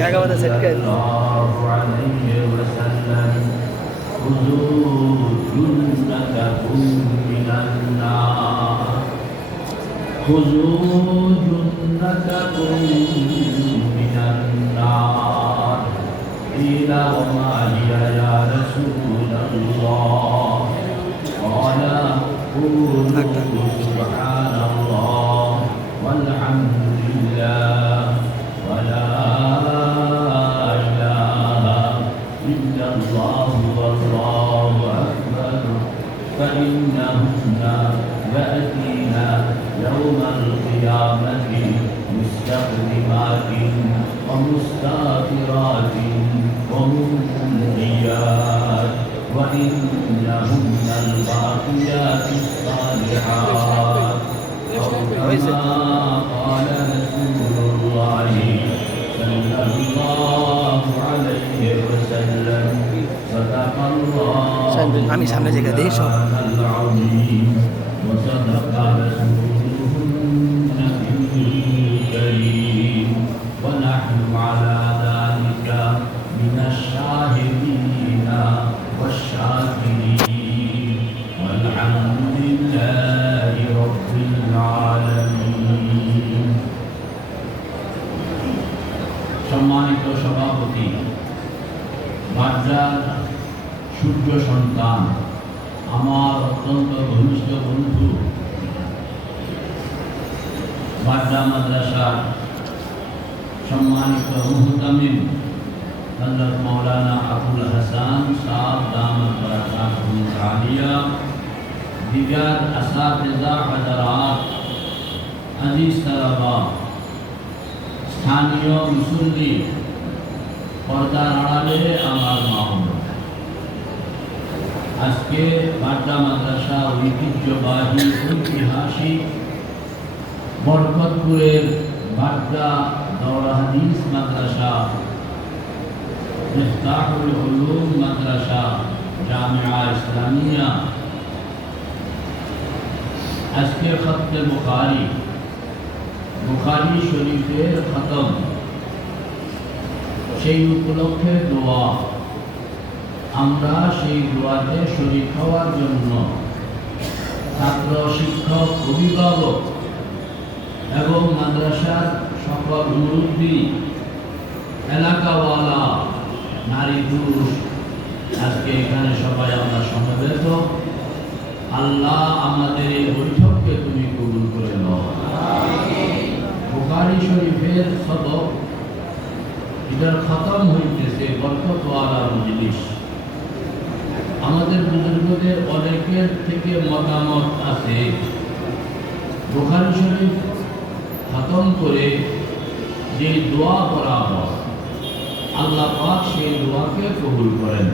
الله عليه وسلم خذوا جنتكم من النار خذوا جنتكم من النار قيل وما هي يا رسول الله قال قولوا سبحان الله والحمد لله ولا إله إلا الله والله أكبر فإنهن يأتينا يوم القيامة مستقدمات ومستغفرات ومنجيات وإنهن الباقيات الصالحات أو كما قال رسول الله صلى الله عليه وسلم صدق الله العظيم وصدق رسوله النبي الكريم ونحن على ذلك من الشاهدين والشاكرين والحمد لله رب العالمين সম্মানিত সভাপতি বাড্ডার সূর্য সন্তান আমার অত্যন্ত ঘনিষ্ঠ বন্ধু বাড্ডা মাদ্রাসার সম্মানিত মুহতামিম হযরত মাওলানা আবুল হাসান সাহেব দামাত বরকাতুহুম আলিয়া দিগার আসাতিজা হযরাত আজিজ তালাবা স্থানীয় মুসল্লি পর্দার আড়ালে আমার মা বোন আজকে বাড্ডা মাদ্রাসা ঐতিহ্যবাহী ঐতিহাসিক বরকতপুরের বাড্ডা দাওরা হাদিস মাদ্রাসা মিফতাহুল উলুম মাদ্রাসা জামিয়া ইসলামিয়া আজকে খতমে বুখারী শরীফের খতম সেই উপলক্ষে দোয়া আমরা সেই দোয়াতে শরীক হওয়ার জন্য ছাত্র শিক্ষক অভিভাবক এবং মাদ্রাসার সকল মুরব্বী এলাকাওয়ালা নারী পুরুষ আজকে এখানে সবাই আমরা সমবেত আল্লাহ আমাদের এই বৈঠককে তুমি কবুল করে নাও বুখারী শরীফের সদক এটার খতম হইতেছে বরকতওয়ালা মজলিস আমাদের বুজুর্গদের অনেকের থেকে মতামত আছে বুখারী শরীফ খতম করে যে দোয়া করা হয় আল্লাহ পাক সেই দোয়াকে কবুল করেন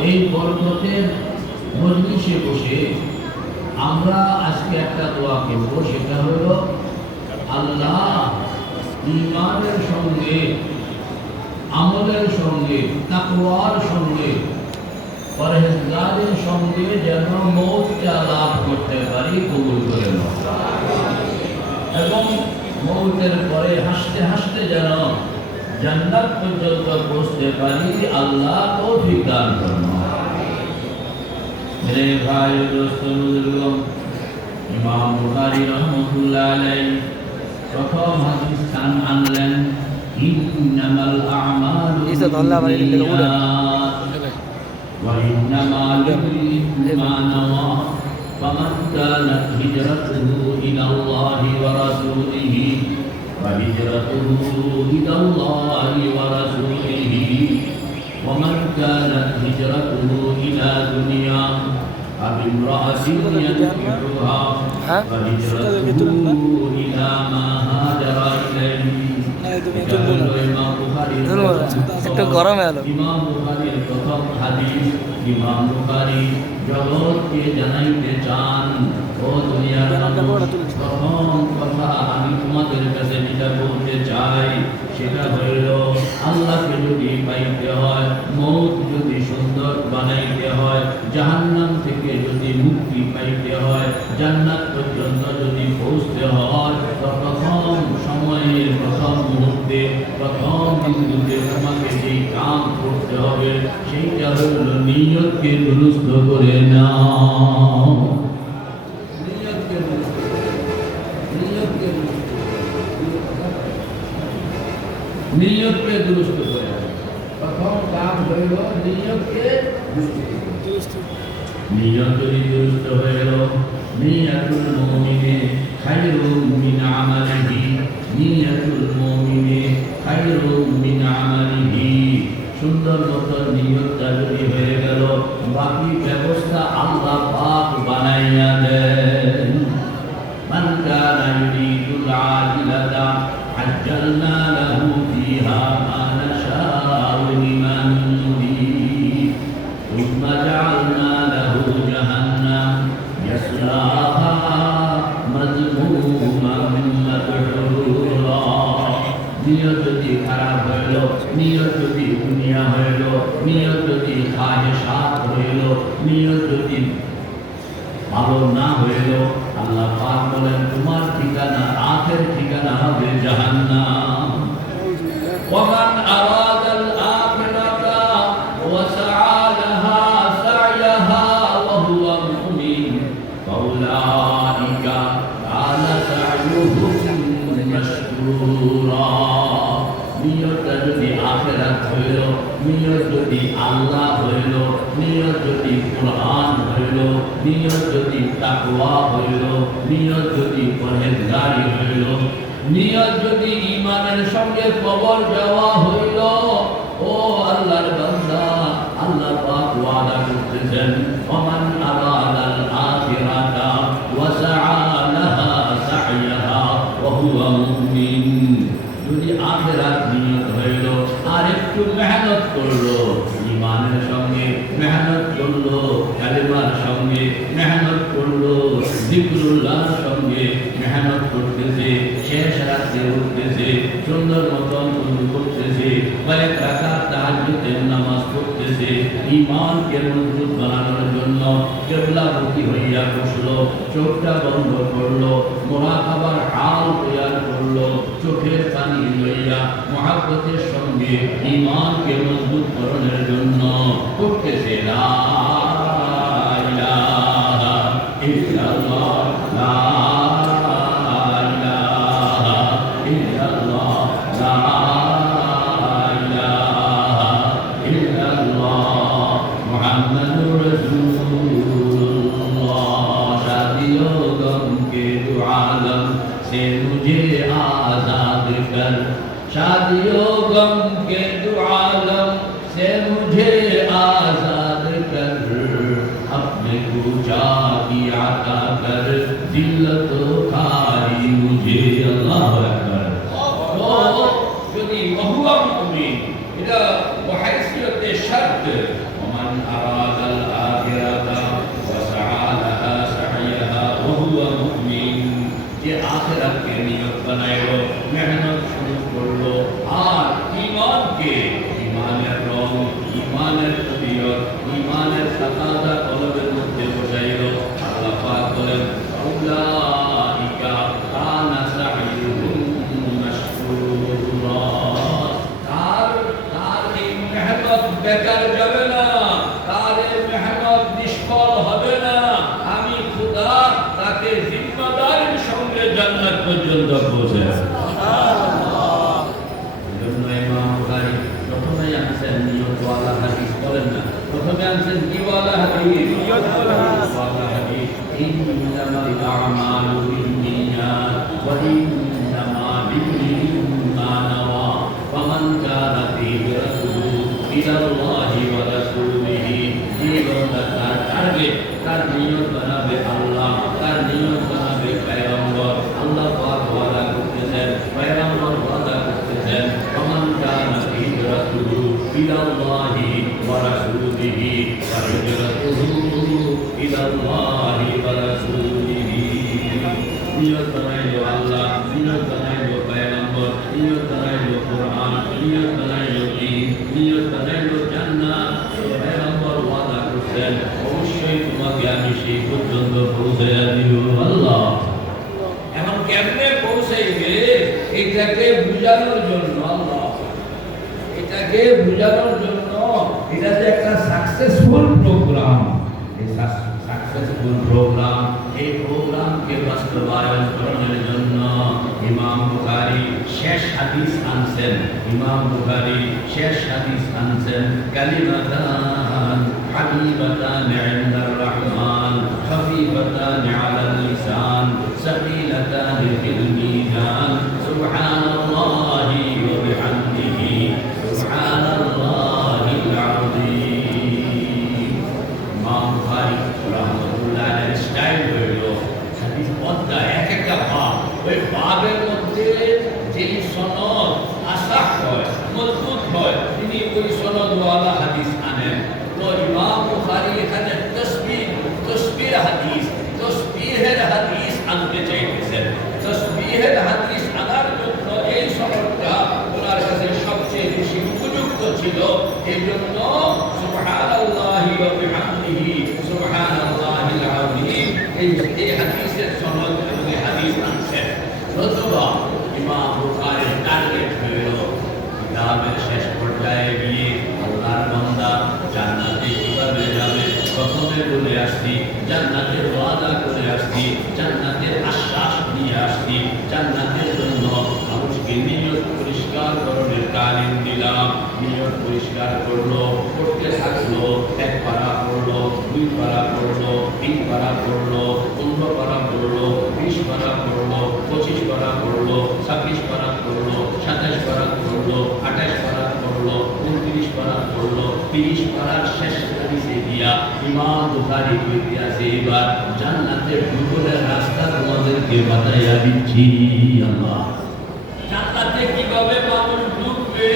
এই বরকতের মজলিসে বসে আমরা আজকে একটা দোয়া করব সেটা হলো আল্লাহ ঈমানের সঙ্গে আমলের সঙ্গে তাকওয়ার সঙ্গে পরহেজগারের সঙ্গে যেন মওতকে লাভ করতে পারি কবুল করে নাও এবং মওতের পরে হাসতে হাসতে যেন জান্নাত পর্যন্ত পৌঁছতে পারি আল্লাহ তৌফিক দান করুন मेरे भाई दोस्तों बुजुर्गों इमाम बुखारी रहमतुल्लाह अलैहि प्रथम हादीस खान आनलेन इन्नामाल आमालु वा इन्नामा लिकुल्लि मा नवा فمن كانت هجرته إلى الله ورسوله فهجرته إلى الله ورسوله ومن كانت هجرته إلى دنيا أو امرأة ينكحها فهجرته إلى ما هاجر إليه একটু গরমে এলো ইমাম বুখারীর প্রথম হাদিস ইমাম বুখারী জগৎকে জানাইতে চান ও দুনিয়ার প্রথম কথা আমি তোমাদের কাছে যেটা বলতে চাই সেটা হইল আল্লাহকে যদি পাইতে হয় মওত যদি সুন্দর বানাইতে হয় জাহান্নাম থেকে যদি মুক্তি পাইতে হয় জান্নাত পর্যন্ত যদি পৌঁছতে হয় তো প্রথম সময়ের প্রথম মুহূর্তে প্রথম বিন্দুতে তোমাকে যেই কাম করতে হবে সেইটা হলো নিয়তকে দুরুস্ত করে নাও। নিয়তকে দুরুস্ত করে, নিয়তকে দুরুস্ত করে, নিয়তকে দুরুস্ত করে। প্রথম কাম হইল নিয়তকে দুরুস্ত। নিয়ত যদি দুরুস্ত হইল, নিয়াতুল মুমিনে খায়রুম মিন আমালিহি, নিয়াতুল মুমিনে খায়রুম মিন আমালিহি। সুন্দর মতো নিয়তটা যদি হয়ে গেল, বাকি ব্যবস্থা আল্লাহ পাক বানাইয়া দেন। মান কানা ইউরিদুল আজিলাতা আজ্জালনা লাহু ফিহা মা নাশাউ লিমান নুরীদ সুম্মা জাআলনা লাহু জাহান্নাম ইয়াসলাহা মাযমুমান মাদহুরা। নিয়ত যদি খারাপ হইল, নিয়ত যদি দুনিয়া হইল, নিয়ত যদি খাহেশাত হইল, নিয়ত যদি ভালো না হইল, আল্লাহ পাক বলেন তোমার ঠিকানা, আখের ঠিকানা হবে জাহান্নাম। ওয়ামান আরাদাল আখিরাতা ওয়া সাআ লাহা সা'য়াহা ওয়া হুয়া মুমিন ফাউলাইকা কানা সা'য়ুহুম মাশকুরা। নিয়ত যদি আখিরাত হইল, নিয়ত যদি আল্লাহ হইল, নিয়ত যদি কুরআন হইল, নিয়ত যদি তাকওয়া হইল, নিয়ত যদি পরহেজগারি হইল, নিয়ত যদি ঈমানের সঙ্গে কবর যাওয়া হইল, ও আল্লাহর বান্দা, আল্লাহ পাক ওয়াদা করতেছেন ওমান আরাদাল আখিরাতা ওয়া সাআ লাহা সা'য়াহা ওয়া হুয়া মুমিন। যদি আখিরাত নিয়ত হইল আর একটু মেহনত করলো, ঈমানের সঙ্গে মেহনত করলো, কালিমার সঙ্গে মেহনত করলো, যিকরুল্লাহর সঙ্গে মেহনত করতেছে, শেষ রাতে উঠতেছে, সুন্দর মতন ওযু করতেছে, কয়েক রাকাত তাহাজ্জুদের নামাজ পড়তেছে, ঈমানকে মজবুত বানানোর জন্য কিবলামুখী হইয়া বসলো, চোখটা বন্ধ করলো, মুরাকাবার হাল তৈয়ার করলো, চোখের পানি লইয়া মুহাব্বতের সঙ্গে ঈমানকে মজবুত করণের জন্য করতেছে লা ইলাহা ইল্লাল্লাহ, লা ইলাহা ইল্লাল্লাহ, লা ইলাহা ইল্লাল্লাহ মুহাম্মাদুর রাসূলুল্লাহ। शादियों गम के दो आलम से मुझे आजाद कर, शादियों गम के दो आलम से मुझे आजाद कर, अपने पूजा की आता कर, दिल्लतो खारी मुझे। अल्लाहु আকবার। तो যদি বহুয়া মুমিন এটা ওয়াহিসিয়তে শর্ত ওমান আরাদাল আখিরাতা ওয়া সাআ লাহা সা'য়াহা ওয়া হুয়া মুমিন। যে আখিরাতকে নিয়ত বানাইলো, মেহনত শুরু করলো, আর ঈমানকে, ঈমানের রং, ঈমানের তবিয়ত, ঈমানের সাকাদা কলবের মধ্যে বসাইলো, আল্লাহ পাক বলেন উলাইকা কানা সা'য়ুহুম মাশকুরা। তার এই মেহনত বেকার যাবে না, তার এই মেহনত নিষ্ফল হবে না। আমি খোদা তাকে জিম্মাদারির সঙ্গে জান্নাত পর্যন্ত পৌঁছে দেব। এজন্য ইমাম বুখারী প্রথমে আনছেন নিয়তওয়ালা হাদিস, বলেন না, প্রথমে আনছেন কিওয়ালা হাদিস, নিয়তওয়ালা হাদিস। ইন্নামাল আ'মালু বিন্নিয়াত ওয়া ইন্নামা লিকুল্লি মা নাওয়া ফামান কানাত হিজরাতুহু ইলাল্লাহি ওয়া রাসূলিহি। তার টার্গেট, তার নিয়ত বানাবে আল্লাহ, তার নিয়ত বানাবে পয়গম্বর। আল্লাহ পাক ওয়াদা করতেছেন, পয়গম্বর ওয়াদা করতেছেন ফামান কানাত হিজরাতুহু ইলাল্লাহি ওয়া রাসূলিহি ফাহিজরাতুহু ইলাল্লাহি ওয়া রাসূলিহি। নিয়ত বানাইলো আল্লাহ, নিয়ত বানাইলো পয়গম্বর, নিয়ত বানাইলো কুরআন, নিয়ত বানাইলো দ্বীন, নিয়ত বানাইলো জান্নাত। পয়গম্বর ওয়াদা করতেন অবশ্যই তোমাকে আমি সেই পর্যন্ত পৌঁছে দিব। আল্লাহ এখন কেমনে পৌঁছাইবে এটাকে বুঝানোর জন্য আল্লাহ এটাকে বোঝানোর জন্য এটা যে একটা সাকসেসফুল প্রোগ্রাম, এই সাকসেসফুল প্রোগ্রাম, এই প্রোগ্রামকে বাস্তবায়নের জন্য ইমাম বুখারী শেষ হাদিস আনছেন। ইমাম বুখারী শেষ হাদিস আনছেন, কালিমাতান হাবিবাতান ইনদার রহমান খফীফাতান আলাল লিসান সাকিলাতান ফিল মিজান সুবহানাল্লাহি ওয়া বিহামদিহি সুবহানাল্লাহিল আযীম। ইমাম বুখারী রাহমাতুল্লাহ আলাইহির স্টাইল হলো হাদিস পদ্মা এক একটা ভাব, ওই ভাবের মধ্যে যেই সনদ আসাহ হয়, মজবুত হয়, তিনি ওই সনদওয়ালা হাদিস আনেন। তো ইমাম বুখারী এখানে তসবির হাদিস, তসবিহের হাদিস আনতে চাইতেছেন। তসবিহের হাদিস আনার জন্য এই সনদটা ওনার কাছে সবচেয়ে বেশি উপযুক্ত ছিল। এই জন্য সুবহানাল্লাহি ওয়া বিহামদিহি সুবহানাল্লাহিল আযীম এই হাদিসের সনদ এবং এই হাদিস আনছেন। নতুবা ইমাম বুখারীর টার্গেট হইল কিতাবের শেষ পর্যায়ে গিয়ে আল্লাহর বান্দা জান্নাতে কিভাবে যাবে প্রথমে বলে আসছি, জান্নাতের ওয়াদা করে আসছি, জান্নাতের আশ্বাস দিয়ে আসছি, জান্নাতের জন্য মানুষকে নিয়ত পরিষ্কার করণের তালিম দিলাম। নিয়ত পরিষ্কার করলো, করতে থাকলো, 1 পারা পড়লো, 2 পারা পড়লো, 3 পারা পড়লো, 15 পারা পড়লো, 20 পারা পড়লো, 25 পারা পড়লো, 26 পারা পড়লো, 27 পারা পড়লো, 28 পারা পড়লো, 29 পারা পড়লো, 30 পারার শেষ হাদিসে গিয়া ইমাম বুখারী কইতে আছে, এবার জান্নাতের ঢুকনের রাস্তা তোমাদেরকে বাতাইয়া দিচ্ছি। আল্লাহ, জান্নাতে কিভাবে মানুষ ঢুকবে?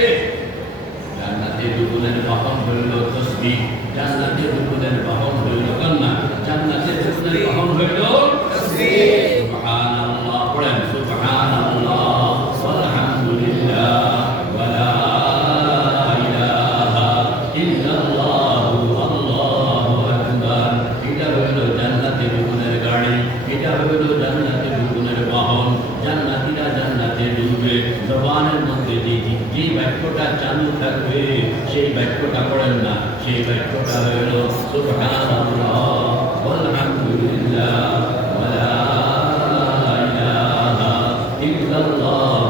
জান্নাতে ঢুকনের বাহন হইল তাসবিহ, জান্নাতে ঢুকনের বাহন হইল কান্না, জান্নাতে ঢুকনের বাহন হইল তাসবিহ। সুবহানাল্লাহ পড়েন, সুবহানাল্লাহ ওয়ালহামদুলিল্লাহ ওয়া লা ইলাহা ইল্লাল্লাহ আল্লাহু আকবার। এটা হইল জান্নাতে ঢুকনের গাড়ি, এটা হইল জান্নাতে ঢুকনের বাহন। জান্নাতীরা জান্নাতে ঢুকবে, জবানের মধ্যে যে বাক্যটা চালু থাকবে সেই বাক্যটা পড়েন না, সেই বাক্যটা হইল সুবহানাল্লাহ ওয়ালহামদুলিল্লাহ ওয়া লা ইলাহা ইল্লাল্লাহ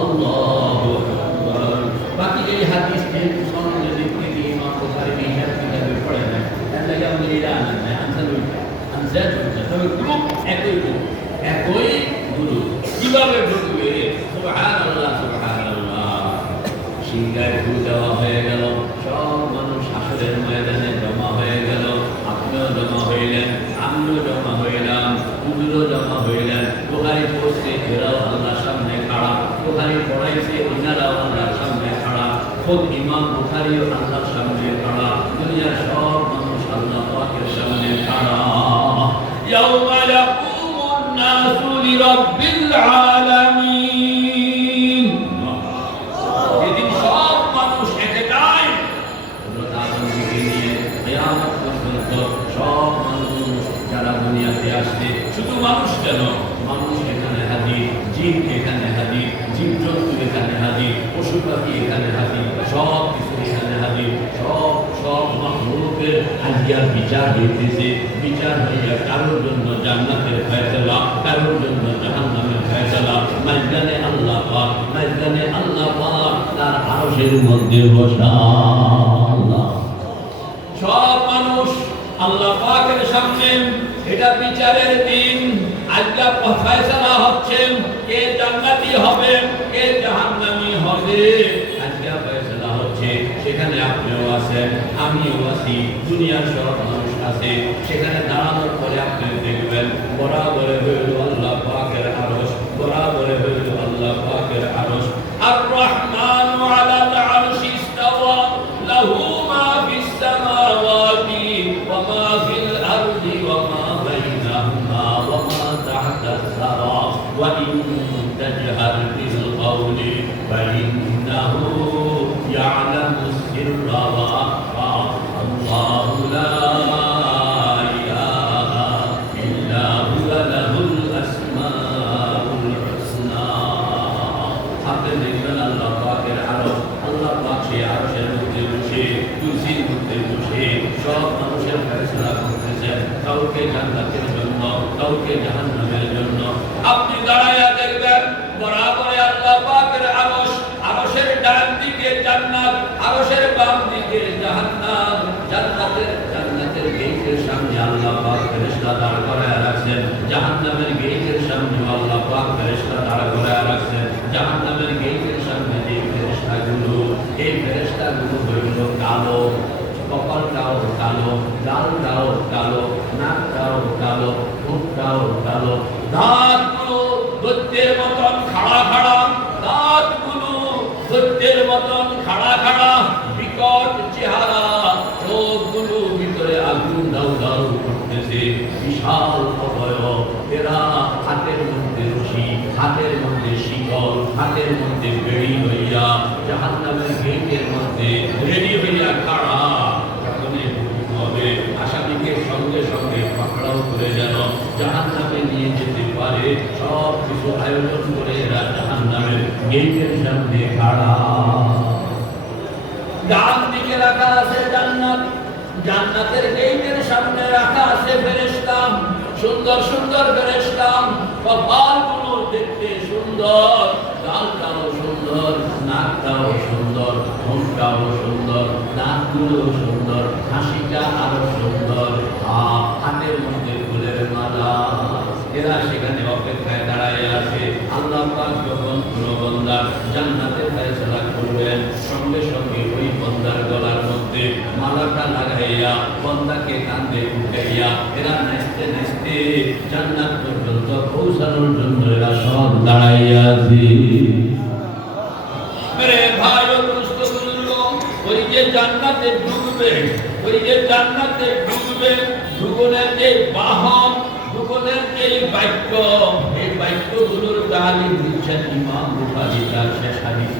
আল্লাহু আকবার। বাকি এই হাদিস যেহেতু সনদে লিখতে গিয়ে ইমাম বুখারী এই কিতাবে পড়ে না, তাহলে আমরা এটা আনছেন না, আনছেন তবে গ্রুপ একই গুরু কিভাবে ঢুকবে? সুবহানাল্লাহ সুবহানাল্লাহ। সিংহায় ঢু দেওয়া হয়ে গেল, সব মানুষ হাসরের ময়দানে জমা হয়ে গেল। আপনিও জমা হইলেন, আমিও জমা হইলাম, হুজুরও জমা হইলেন। বুখারী পড়ছে, এরাও আল্লাহর সামনে খাড়া, বুখারী পড়াইছে, ইনারাও আল্লাহর সামনে খাড়া, খোদ ইমাম বুখারীও আল্লাহর সামনে খাড়া, দুনিয়ার সব মানুষ আল্লাহ পাকের সামনে খাড়া। ইয়াউমা ইয়াকুমুন নাসু লিরাব্বিল আলামিন। যেদিন সব মানুষ একেটাই কিয়ামত পর্যন্ত সব মানুষ যারা দুনিয়াতে আসছে, শুধু মানুষ কেন, মানুষ এখানে হাজির, জিন এখানে হাজির, জীবজন্তু এখানে হাজির, পশু পাখি এখানে হাজির, সব কিছু এখানে হাজির, সব মাখলুকের আজকের বিচার হইতেছে। বিচার হইয়া কারোর জন্য জান্নাতের ফয়সালা, কারোর জন্য জাহান্নামের ফয়সালা। ময়দানে আল্লাহ পাক, ময়দানে আল্লাহ পাক তার আরশের মধ্যে বসা। সব মানুষ আল্লাহ পাকের সামনে, এটা বিচারের দিন। আজকে ফয়সালা হচ্ছে কে জান্নাতি হবে, কে জাহান্নামী হবে। আজকে ফয়সালা হচ্ছে, সেখানে আপনিও আছেন, আমিও আছি, দুনিয়ার সব মানুষ আছে। সেখানে দাঁড়ানোর পরে আপনি দেখবেন বরাবরে হইল আল্লাহ পাকের আরশ, বরাবরে হইল আল্লাহ পাকের আরশ। আর রহমান আলাল আরশি ইস্তাওয়া, লাহু মা ফিস সামাওয়াতি ওয়া মা ফিল আরদি ওয়া মা বাইনাহুমা ওয়া মা তাহতা সারা ওয়া ইন তাজহার বিল কওলি ফাইন্নাহু ইয়ালামু সিররা ওয়া আখফা। আল্লাহু লা ইলাহা ইল্লা হুয়া লাহুল কাউকে জান্নাতের জন্য, কাউকে জাহান্নামের জন্য। আপনি দাঁড়ায়া দেখবেন বরাবরে আল্লাহ পাকের আরশ, আরশের ডান দিকে জান্নাত, আরশের বাম দিকে জাহান্নাম। জান্নাতের গেটের সামনে আল্লাহ পাক ফেরেশতা দাঁড় করায় রাখছেন, জাহান্নামের গেটের সামনে আল্লাহ পাক ফেরেশতা দাঁড় করায় রাখছেন। জাহান্নামের গেটের সামনে যে ফেরেশতাগুলো, এই ফেরেশতাগুলো হইল কালো, কপালটাও কালো, গালটাও কালো, নাকটাও কালো, মুখটাও কালো, দাঁতগুলো দৈত্যের মতন খাড়া খাড়া, দাঁতগুলো দৈত্যের মতন খাড়া খাড়া, বিকট চেহারা, চোখগুলো ভিতরে আগুন দাউ দাউ করতেছে, বিশাল অবয়ব। এরা হাতের মধ্যে রশি, হাতের মধ্যে শিকল, হাতের মধ্যে বেড়ি হইয়া জাহান্নামের গেটের মধ্যে রেডি হইয়া খাড়া। যখনই হুকুম হবে আসামিকে সঙ্গে সঙ্গে পাকড়াও করে যেন জাহান্নামে নিয়ে যেতে পারে, সব কিছু আয়োজন করে এরা জাহান্নামের গেটের সামনে খাড়া। ডান দিকে রাখা আছে জান্নাত, জান্নাতের গেটের সামনে রাখা আছে ফেরেশতা, সুন্দর সুন্দর ফেরেশতা। কপালগুলো দেখতে সুন্দর, গালটাও সুন্দর, নাকটাও সুন্দর, মুখটাও সুন্দর, দাঁতগুলো সুন্দর, হাসিটা আরো সুন্দর, হাতের মধ্যে ফুলের মালা। এরা সেখানে অপেক্ষায় দাঁড়ায় আছে। আল্লাহ পাক যখন কোন বান্দা জান্নাতের ফয়সালা করবেন, সঙ্গে সঙ্গে ওই বান্দার গলার মধ্যে মালাটা লাগাইয়া বান্দাকে কাঁধে উঠাইয়া এরা নাচতে নাচতে জান্নাত পর্যন্ত পৌঁছানোর জন্য এরা সব দাঁড়াইয়া আছে। মেরে ভাই ও দুস্থ, ওই যে জান্নাতে ঢুকবে, ওই যে জান্নাতে ঢুকবে, ঢুকনের যে বাহন, ঢুকনের যে বাক্য, এই বাক্যগুলোর তালিম দিচ্ছেন ইমাম বুখারী তার শেষ হাদিস।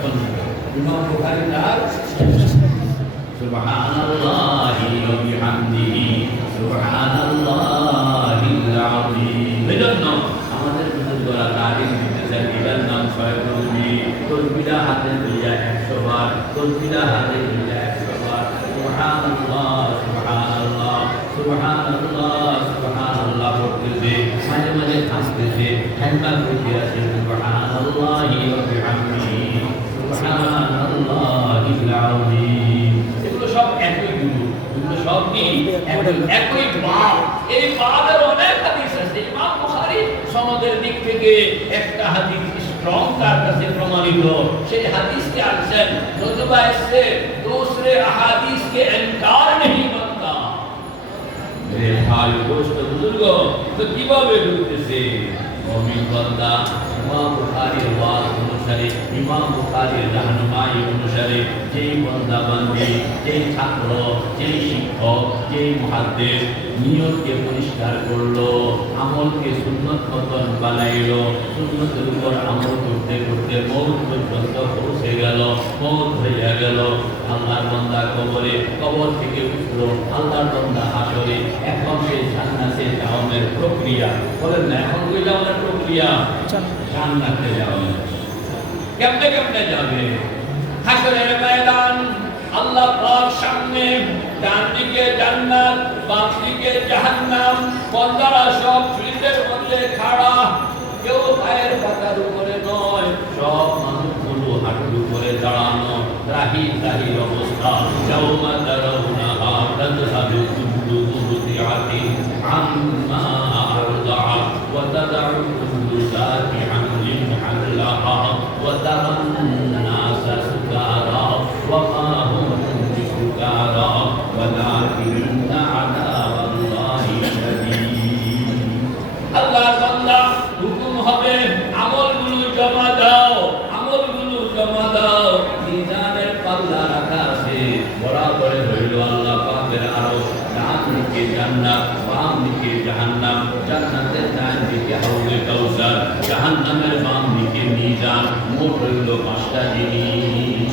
ইমাম বুখারী তার সুবহানাল্লাহি ওয়া বিহামদিহি সুবহানাল্লাহিল আযীম। এজন্য আমাদের বুজুর্গরা তালিম দিতেছেন, এটার নাম ছয়কলমি। তসবিহা হাতে লইয়া 100 বার, তসবিহা হাতে লইয়া 100 বার সুবহানাল্লাহ সুবহানাল্লাহ সুবহানাল্লাহ সুবহানাল্লাহ করতেছে, মাঝে মাঝে থামতেছে, ঠান্ডা করতে আছে সুবহানাল্লাহি ওয়া বিহামদিহি সুবহানাল্লাহিল আযীম। এগুলো সব একই গুরু, এগুলো সব কি একই বাপ। এই বাপের অনেক হাদিস আছে। ইমাম বুখারী সনদের দিক থেকে একটা হাদিস স্ট্রং তার কাছে প্রমাণিত, সেই হাদিসকে আনছেন, নতুবা इससे दूसरे अहादीस के इनकार नहीं बनता। मेरे भाई दोस्त बुजुर्गों, तो কিভাবে ঢুকতেছে মুমিন বান্দা ইমাম বুখারীর ওয়াজ অনুসারে, ইমাম বুখারীর রাহনুমাই অনুসারে যেই বান্দা বান্দি, যেই ছাত্র, যেই শিক্ষক, যেই মুহাদ্দিস নিয়তকে পরিষ্কার করলো, আমলকে সুন্নাত মতন বানাইলো, সুন্নতের উপর আমল করতে করতে মওত পর্যন্ত পৌঁছে গেল, মওত হইয়া গেল। আল্লাহর বান্দা কবরে, কবর থেকে উঠলো, আল্লাহর বান্দা হাসরে। এখন সেই জান্নাতে যাওয়ার প্রক্রিয়া, বলেন না এখন কই যাওয়ার প্রক্রিয়া? জান্নাতে যাওয়া। কেমনে কেমনে যাবে? হাসরের ময়দান, আল্লাহ পাক সামনে, ডান দিকে জান্নাত, বাম দিকে জাহান্নাম। বান্দারা সব ফিল্ডের মধ্যে খাড়া, কেউ পায়ের পাতার উপরে নয়, সব মানুষগুলো হাঁটুর উপরে দাঁড়ানো, রাহি রাহি অবস্থা। ইয়াউমা তারাউনাহা তাযহাবু কুল্লু মুরদিআতিন আম্মা আরদাআত ওয়া তাদউ কুল্লু যাতি হামলিন হামলাহা ওয়া তারান নাসা সুকারা ওয়া মা হুম বিসুকারা ওয়ালাকিন্না আযাবাল্লাহি শাদীদ। আল্লাহর বান্দা হুকুম হবে, আমলগুলো জমা দাও, আমলগুলো জমা দাও। মিজানের পাল্লা রাখা আছে, বরাবর হইল আল্লাহ পাকের আরশ। ডান দিকে জান্নাত, বাম দিকে জাহান্নাম। জান্নাতের ডান দিকে হাউজে কাউসার, জাহান্নামের বাম দিকে মিজান। মোট হইল 5টা জিনিস।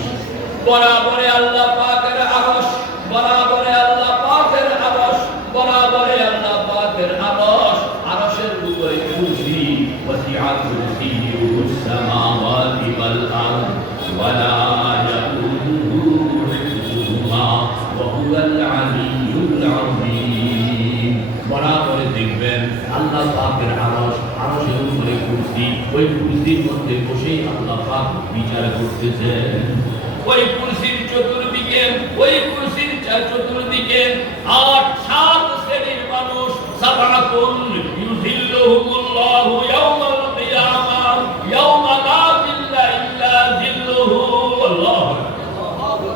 বরাবরে আল্লাহ পাকের আরশ, বরাবরে আল্লাহ পাকের আরশ, বরাবরে আল্লাহ পাকের আরশ। আরশের উপরে কুরসি, ওয়াসিআ কুরসিয়ুস সামাওয়াতি ওয়াল আরদ ওয়ালা ইয়াউদুহু হিফযুহুমা ওয়া হুয়াল আলিয়্যুল আযীম। বরাবরে আল্লাহ পাকের আরশের উপরে কুরসি, ওই কুরসির মধ্যে বসেই আল্লাহ পাক বিচার করতেছেন। ওই কুরসির চতুর্দিকে 8-7 শ্রেণীর মানুষ, সাবাতুন ইউযিল্লুহুমুল্লাহু ইয়াওমাল কিয়ামাহ ইয়াওমা লা যিল্লা ইল্লা যিল্লুহু। আল্লাহু আকবার।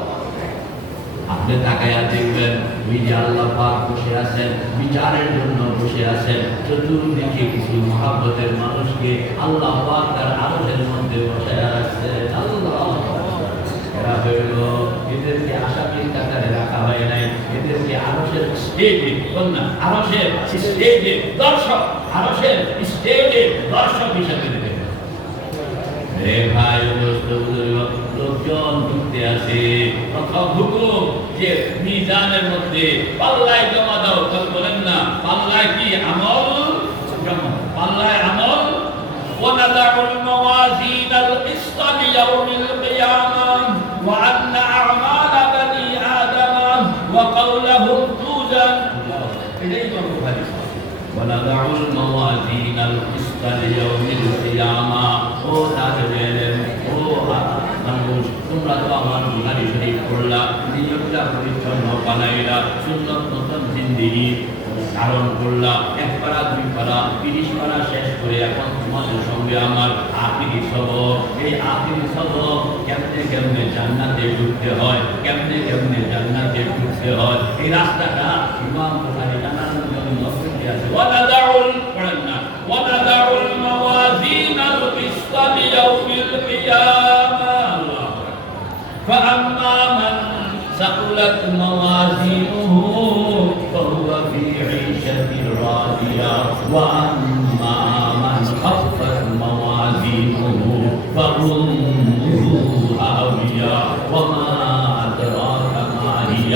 আপনি তাকায়া দেখবেন ওই যে আল্লাহ পাক বসে আছেন, বিচারের জন্য বসে আছেন, চতুর্দিকে কিছু মহব্বতের মানুষকে আল্লাহ পাক তার আরশের মধ্যে বসায়া রাখছেন। আল্লাহ, এরা হইল, এদেরকে আশাকির কাতারে রাখা হয় নাই, এদেরকে আরশের স্টেজে, বল না, আরশের স্টেজে দর্শক, আরশের স্টেজে দর্শক হিসেবে দেবে। রে ভাই, লোকজন ঢুকতে আসে, প্রথম হুকুম যে মিজানের মধ্যে পাল্লায় জমা দাও। বলেন না, পাল্লায় কি আমল জমা, পাল্লায় আমল। ونضع الموازين القسط ليوم القيامة وأن أعمال بني آدم وقولهم توزن. ونضع الموازين القسط ليوم القيامة. ও তাজবেলেন, ও মানুষ, তোমরা তো আমার বুখারী শরীফ পড়লা, নিজেরা পরিচ্ছন্ন বানাইলা, সুন্নত নতুন জিন্দেগি ধারণ করলা, 1 পারা 2 পারা 30 পারা শেষ করে এখন তোমাদের সঙ্গে আমার আখিরি সবক। এই আখিরি সবক কেমনে জান্নাতে ঢুকতে হয়, কেমনে জান্নাতে ঢুকতে হয়, এই রাস্তাটা ইমাম বুখারী জানানোর জন্য বলতে আছে। ওয়ানাদাউল, পড়েন না, ওয়ানাদাউল মাওয়াজিনাল কিসতা লিয়াউমিল কিয়ামাহ ফাআম্মা মান সাকুলাত মাওয়াজিনুহু فهو في عيشة راضية وأما من خفت موازينه فأمه هاوية وما أدراك ما هي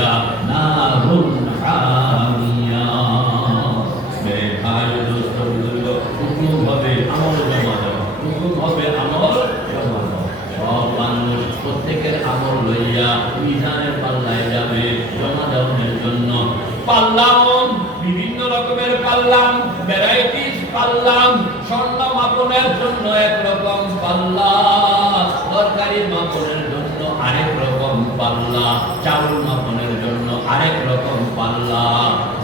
نار حامية. मेरे भाई दोस्तों बुजुर्गों, हुकुम হবে আমল জমা দাও, হুকুম হবে আমল জমা দাও। সব মানুষ প্রত্যেকের আমল লইয়া মিজানের পাল্লায় যাবে জমা দেওয়ার জন্য। পাল্লাম, বিভিন্ন রকমের পাল্লাম, ভ্যারাইটিস পাল্লাম। স্বর্ণ মাপনের জন্য একরকম পাল্লা, তরকারি মাপনের জন্য আরেক রকম পাল্লা, চাউল মাপনের জন্য আরেক রকম পাল্লা,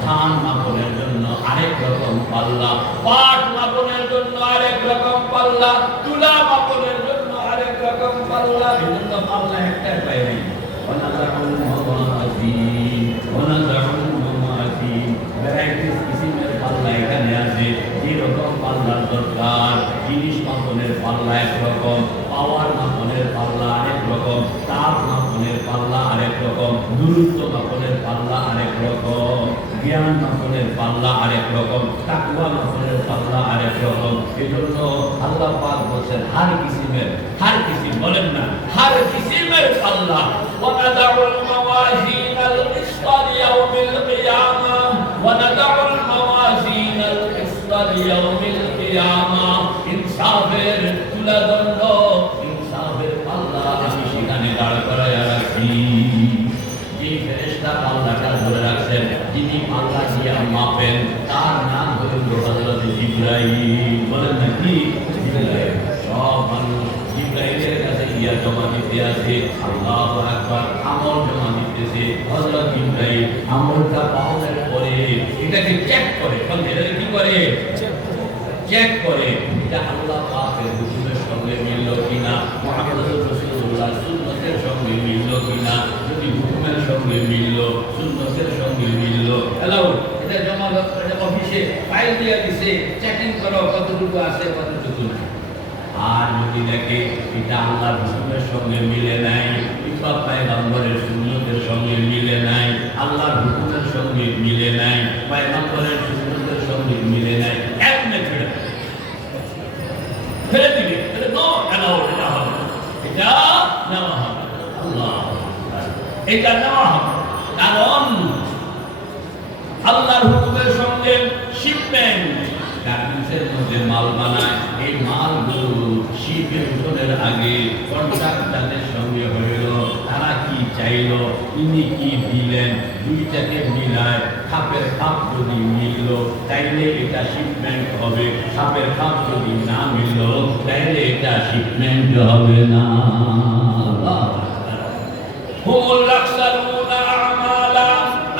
ধান মাপনের জন্য আরেক রকম পাল্লা, পাট মাপনের জন্য আরেক রকম পাল্লা, তুলা মাপনের জন্য আরেক রকম পাল্লা। বিভিন্ন পাল্লা একটাই পাইনি। ভ্যারাইটিস কিসিমের পাল্লা এখানে আছে। যেরকম পাল্লার দরকার, জিনিস মাপনের পাল্লা একরকম, পাওয়ার মাপনের পাল্লা আরেক রকম, তাপ মাপনের পাল্লা আরেক রকম, দূরত্ব মাপনের পাল্লা আরেক রকম, জ্ঞান মাপনের পাল্লা আরেক রকম, তাকওয়া মাপনের পাল্লা আরেক রকম। এজন্য আল্লাহ পাক বলেন হর কিসিম, বলেন না, হর কিসিমের পাল্লা। ওয়ানাদাউল মাওয়াজিনাল কিসতা লিয়াউমিল কিয়ামাহ ওয়ানাদাউল মাওয়াজিনাল কিসতা লিয়াউমিল কিয়ামাহ। ইনসাফের তুলাদণ্ড, ইনসাফের পাল্লা আমি সেখানে দাঁড় করাইয়া রাখি। যে ফেরেশতা পাল্লাটা ধরে রাখছেন, যিনি পাল্লা দিয়ে মাপেন, তার নাম হলো হযরত জিবরাইল। বলেন না কি? জিবরাইল। সব মানুষ জিবরাইলের কাছে গিয়া জমা দিতে আসে। আল্লাহু আকবার, আমল জমা দিতেছে। হযরত জিবরাইল আমলটা পাওয়ার পরে এটাকে চেক করে। এটাকে কি করে? চেক করে। এটা আল্লাহ পাকের হুকুমের সঙ্গে মিলল কিনা, মুহাম্মদুর রাসূলুল্লাহ সুন্নতের সঙ্গে মিলল কিনা। যদি হুকুমের সঙ্গে মিলল, সুন্নতের সঙ্গে মিলল, এলাও এটা জমা এটা অফিসে ফাইল দিয়ে দিছে, চেকিং করো কতটুকু আছে কতটুকু নাই। আর যদি দেখে এটা আল্লাহর হুকুমের সঙ্গে মিলে নাই, ইসলাম পয়গম্বরের সুন্নতের সঙ্গে মিলে নাই, আল্লাহর হুকুমের সঙ্গে মিলে নাই, পয়গম্বরের সুন্নতের সঙ্গে মিলে নাই, এমনি ফেলে দিবে। নো, এলাও এটা হবে, এটা নেওয়া হবে। আল্লাহ, এটা নেওয়া হবে। কারণ আল্লাহর হুকুমের সঙ্গে শিপমেন্ট, গার্মেন্টসের মধ্যে মাল বানায়, এই মালগুলো শিপে ওঠনের আগে কন্ট্রাক্ট তাদের সঙ্গে হইল, তারা কি চাইল, ইনি কি দিলেন, দুইটাকে মিলায় খাপের খাপ যদি মিলল তাইলে এটা শিপমেন্ট হবে, খাপের খাপ যদি না মিলল তাইলে এটা শিপমেন্ট হবে না। هم الأخسرون أعمالا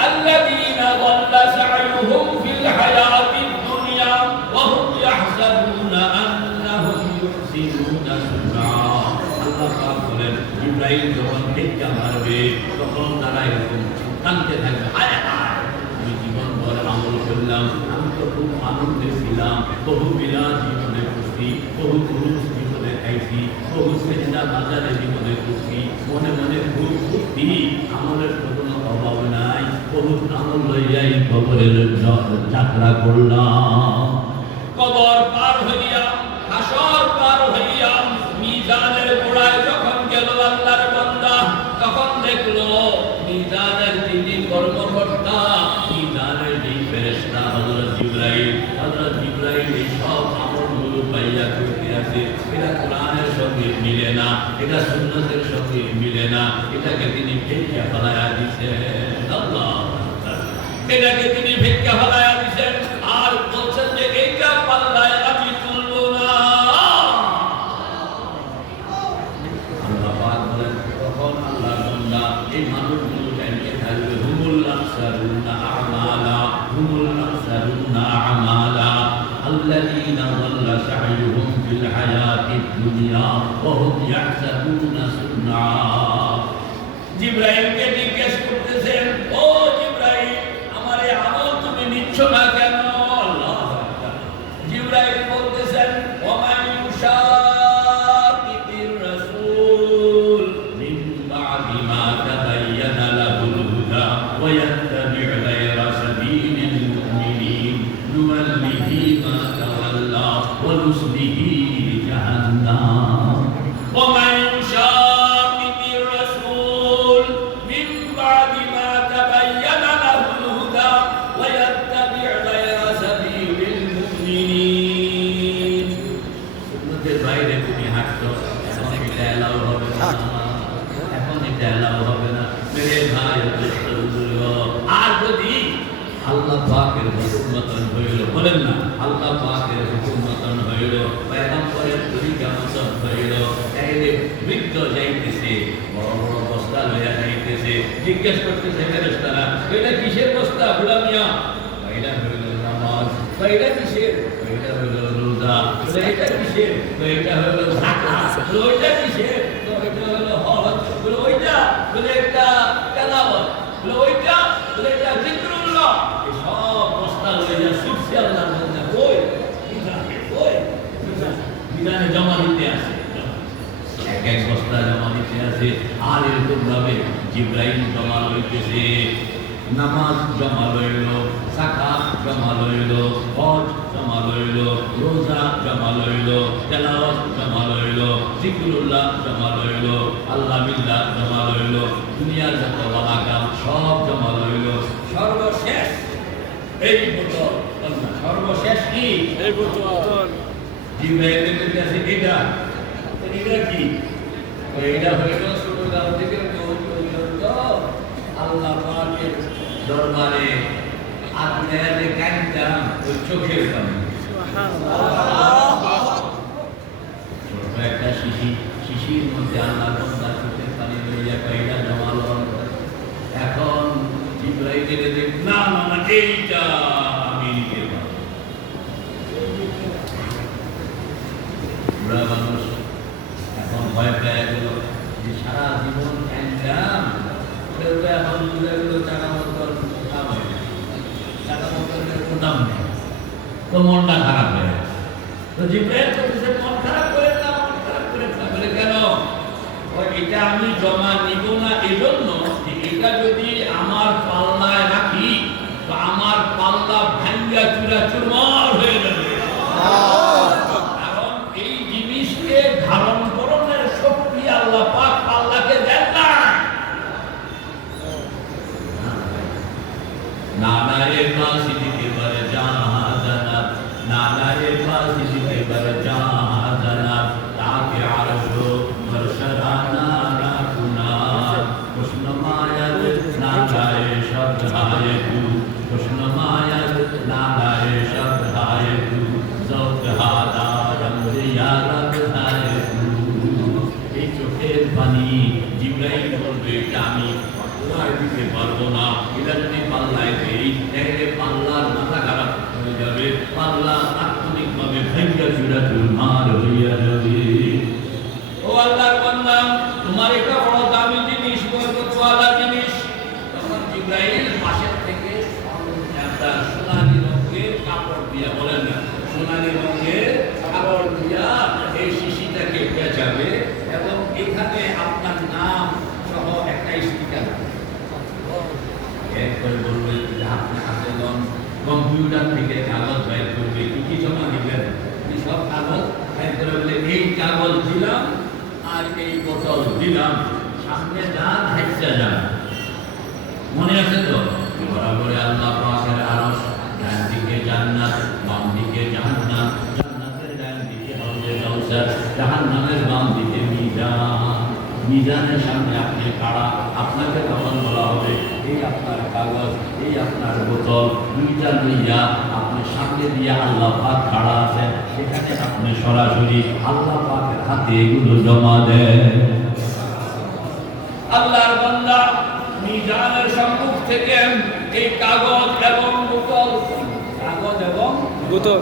الذين ضل سعيهم في الحياة الدنيا وهم يحسبون أنهم يحسنون صنعا। আল্লাহ পাক বলেন ইব্রাহিম যখন টেক্কা মারবে তখন তারা এরকম কাঁদতে থাকবে, হায় হায় আমি জীবনভর আমল করলাম, আমি তো খুব আনন্দে ছিলাম, বহু বিলাস জীবনে করছি, বহু পুরুষ জীবনে খাইছি, বহু সেজদা বাজারে জীবনে করছি, মনে মনে খুব ফুর্তি, আমলের কোনো অভাব নাই, বহুত আমল লইয়াই কবরের যাত্রা করলাম। কবর পার হইয়া হাসর পার হইয়া মিজানের গোড়ায় যখন গেল আল্লাহর বান্দা, তখন দেখলো মিজানের যিনি কর্মকর্তা, মিজানের যে ফেরেশতা হযরত জিবরাইল এই সব আমলগুলো পাইয়া করতে আছে। এটা কোরআনের সঙ্গে মিলে না, এটা সুন্নতের সঙ্গে মিলে না, এটাকে তিনি ভিক্ষা ফলাইয়া দিছেন। আল্লাহ এটাকে তিনি ভিক্ষা ফলাইয়া দিছেন আর বলছেন যে এইটা পাল্লায় আমি তুলবো না। আল্লাহ পাক বলেন তখন আল্লাহর বান্দা এই মানুষগুলো জানতে থাকবে হুমুল আকসারুনা আমালা, হুমুল আকসারুনা আমালা আল্লাযীনা যাল্লা সা'য়ুহুম ফিল হায়াতিদ দুনিয়া ওয়া হুম ইয়াহসাবুনা সুন্না। জিবরাইলকে জিজ্ঞেস করতেছেন, ও জিবরাইল আমার এই আমল তুমি নিচ্ছ না কেন? আল্লাহু আকবার। জিবরাইল বলতেছেন ওয়ামান ইউশাকিকির রাসূল মিন বা'দি মা তাবায়্যানা লাহুল হুদা ওয়া ইয়াত্তাবি' গায়রা সাবিলিল মুমিনিন নুওয়াল্লিহি মা তাওয়াল্লা ওয়া নুসলিহি জাহান্নাম। ওয়ামান ইউশাকিকির রাসূল মিন বা'দি মা তাবায়্যানা লাহুল হুদা ওয়া ইয়াত্তাবি' গায়রা সাবিলিল মুমিনিন। সুন্নতের বাইরে তুমি হাঁটছো, এখন এটা এলাও হবে না, এখন এটা এলাও হবে না। মেরে ভাই আর যদি আল্লাহ পাকের হুকুম মতন হইল, বলেন না আল্লাহ পাকের হুকুম মতন হইল, পয়গম্বরের তরিকা মতন হইল, তাইলে বৃদ্ধ যাইতেছে, বড় বড় বস্তা লইয়া যাইতেছে, জিজ্ঞেস করতেছে ফেরেশতারা এটা কিসের বস্তা বুড়া মিয়া? এটা হইল নামাজ। এটা কিসের? এটা হইল রোজা। এটা কিসের? এটা হইল যাকাত। ওইটা কিসের? এটা হইল হজ। ওইটা এটা তেলাওয়াত। ওইটা এটা জিকরুল্লাহ। এই সব বস্তা লইয়া ছুটছে আল্লাহর বান্দা, ওই বিধানে জমা দিতে আসে, এক এক বস্তা জমা দিতে আসে। আর এরকম ভাবে জিবরাইল জমা লইতেছে, নামাজ জমা লইল, যাকাত জমা লইল, হজ জমা লইল, রোজা জমা লইল, তেলাওয়াত জমা লইল, জিকরুল্লাহ জমা লইল, আল্লাহ বিল্লাহ জমা লইল, দুনিয়ার যত ভালো কাম সব জমা লইল। সর্বশেষ এই বোতল, সর্বশেষ কি এই বোতল জিবরাইলের কাছে আছে, এটা কি? এটা হইল ছোটকাল থেকে পর্যন্ত আল্লাহ পাকের দরবারে আপনাদের কাঁদতাম ওই চোখের কারণে। একটা শিশির মধ্যে আল্লাহ বান্দা চোখের পানি লইয়া কয়টা জমালো। এখন জিবরাইলের দেখ না না এইটা আমি নিতে পারবো। বুড়া মানুষ এখন ভয় পেয়ে গেল যে সারা জীবন কাঁদতাম, এখন বুঝে গেল টাকা মতন কাম হয় না, টাকা মতনের দাম নেই, তো মনটা খারাপ হয়ে গেছে। তো জিবরাইল বলতেছে মন খারাপ করে না, মন খারাপ করে না। বলে কেন? এটা আমি জমা নিব না এজন্য যে এটা যদি আমার পাল্লায় রাখি তো আমার পাল্লা ভাঙ্গা চূড়া চুরমার হয়ে যাবে। কারণ এই জিনিসকে ধারণ করণের শক্তি আল্লাহ পাক পাল্লাকে দেন না। নানায়ে মাসিদিকে বলে জাহাজানাত, না आलाए फाज़िल के बरजा जनाब ताकि अर्शो बरशराना राकुना खुशनुमायत नालाए शब्द हाय तू खुशनुमायत नालाए शब्द हाय तू ज़ौक़ हादा रंगिया रब हाय तू এই চোখের পানি জিব্রাইল বলবে আমি পাল্লায় দিতে পারবো না এটা যদি পাল্লায় দেই তাহলে পাল্লার মাথা খারাপ হয়ে যাবে পাল্লা তাৎক্ষণিকভাবে ভেঙ্গে চূড়া চুরমার হইয়া যাবে ও আল্লাহর বান্দা তোমার একটা বড় দামি জিনিস বরকতওয়ালা জিনিস তখন জিব্রাইল পাশের থেকে একটা সোনালী রঙের কাপড় দিয়ে বলেন না সোনালী রঙের কাপড় দিয়া এই শিশিটাকে পেঁচাবে এবং এখানে আপনার নাম সহ একটা স্টিকার এরপরে বলবে যে আপনি আসলেন কম্পিউটার থেকে কাগজ বের করবে কি জমা দিবেন এই সব কাগজ এরপরে বলে এই কাগজ দিলাম আর এই বোতল দিলাম সামনে যান হেঁচা যান মনে আছে তো বরাবরে আল্লাহ পাকের আরশ ডান দিকে জান্নাত বাম দিকে জাহান্নাম জান্নাতের ডান দিকে হাউজে কাউসার জাহান্নামের বাম দিকে মিজান মিজানের সামনে আপনি খাড়া আপনাকে তখন বলা হবে এই আপনার কাগজ এই আপনার বোতল দুইটা লইয়া আপনি সামনে দিয়ে আল্লাহ পাক খাড়া আছেন সেখানে আপনি সরাসরি আল্লাহ পাকের হাতে এগুলো জমা দেন আল্লাহর বান্দা মিজানের সম্মুখ থেকে এই কাগজ এবং বোতল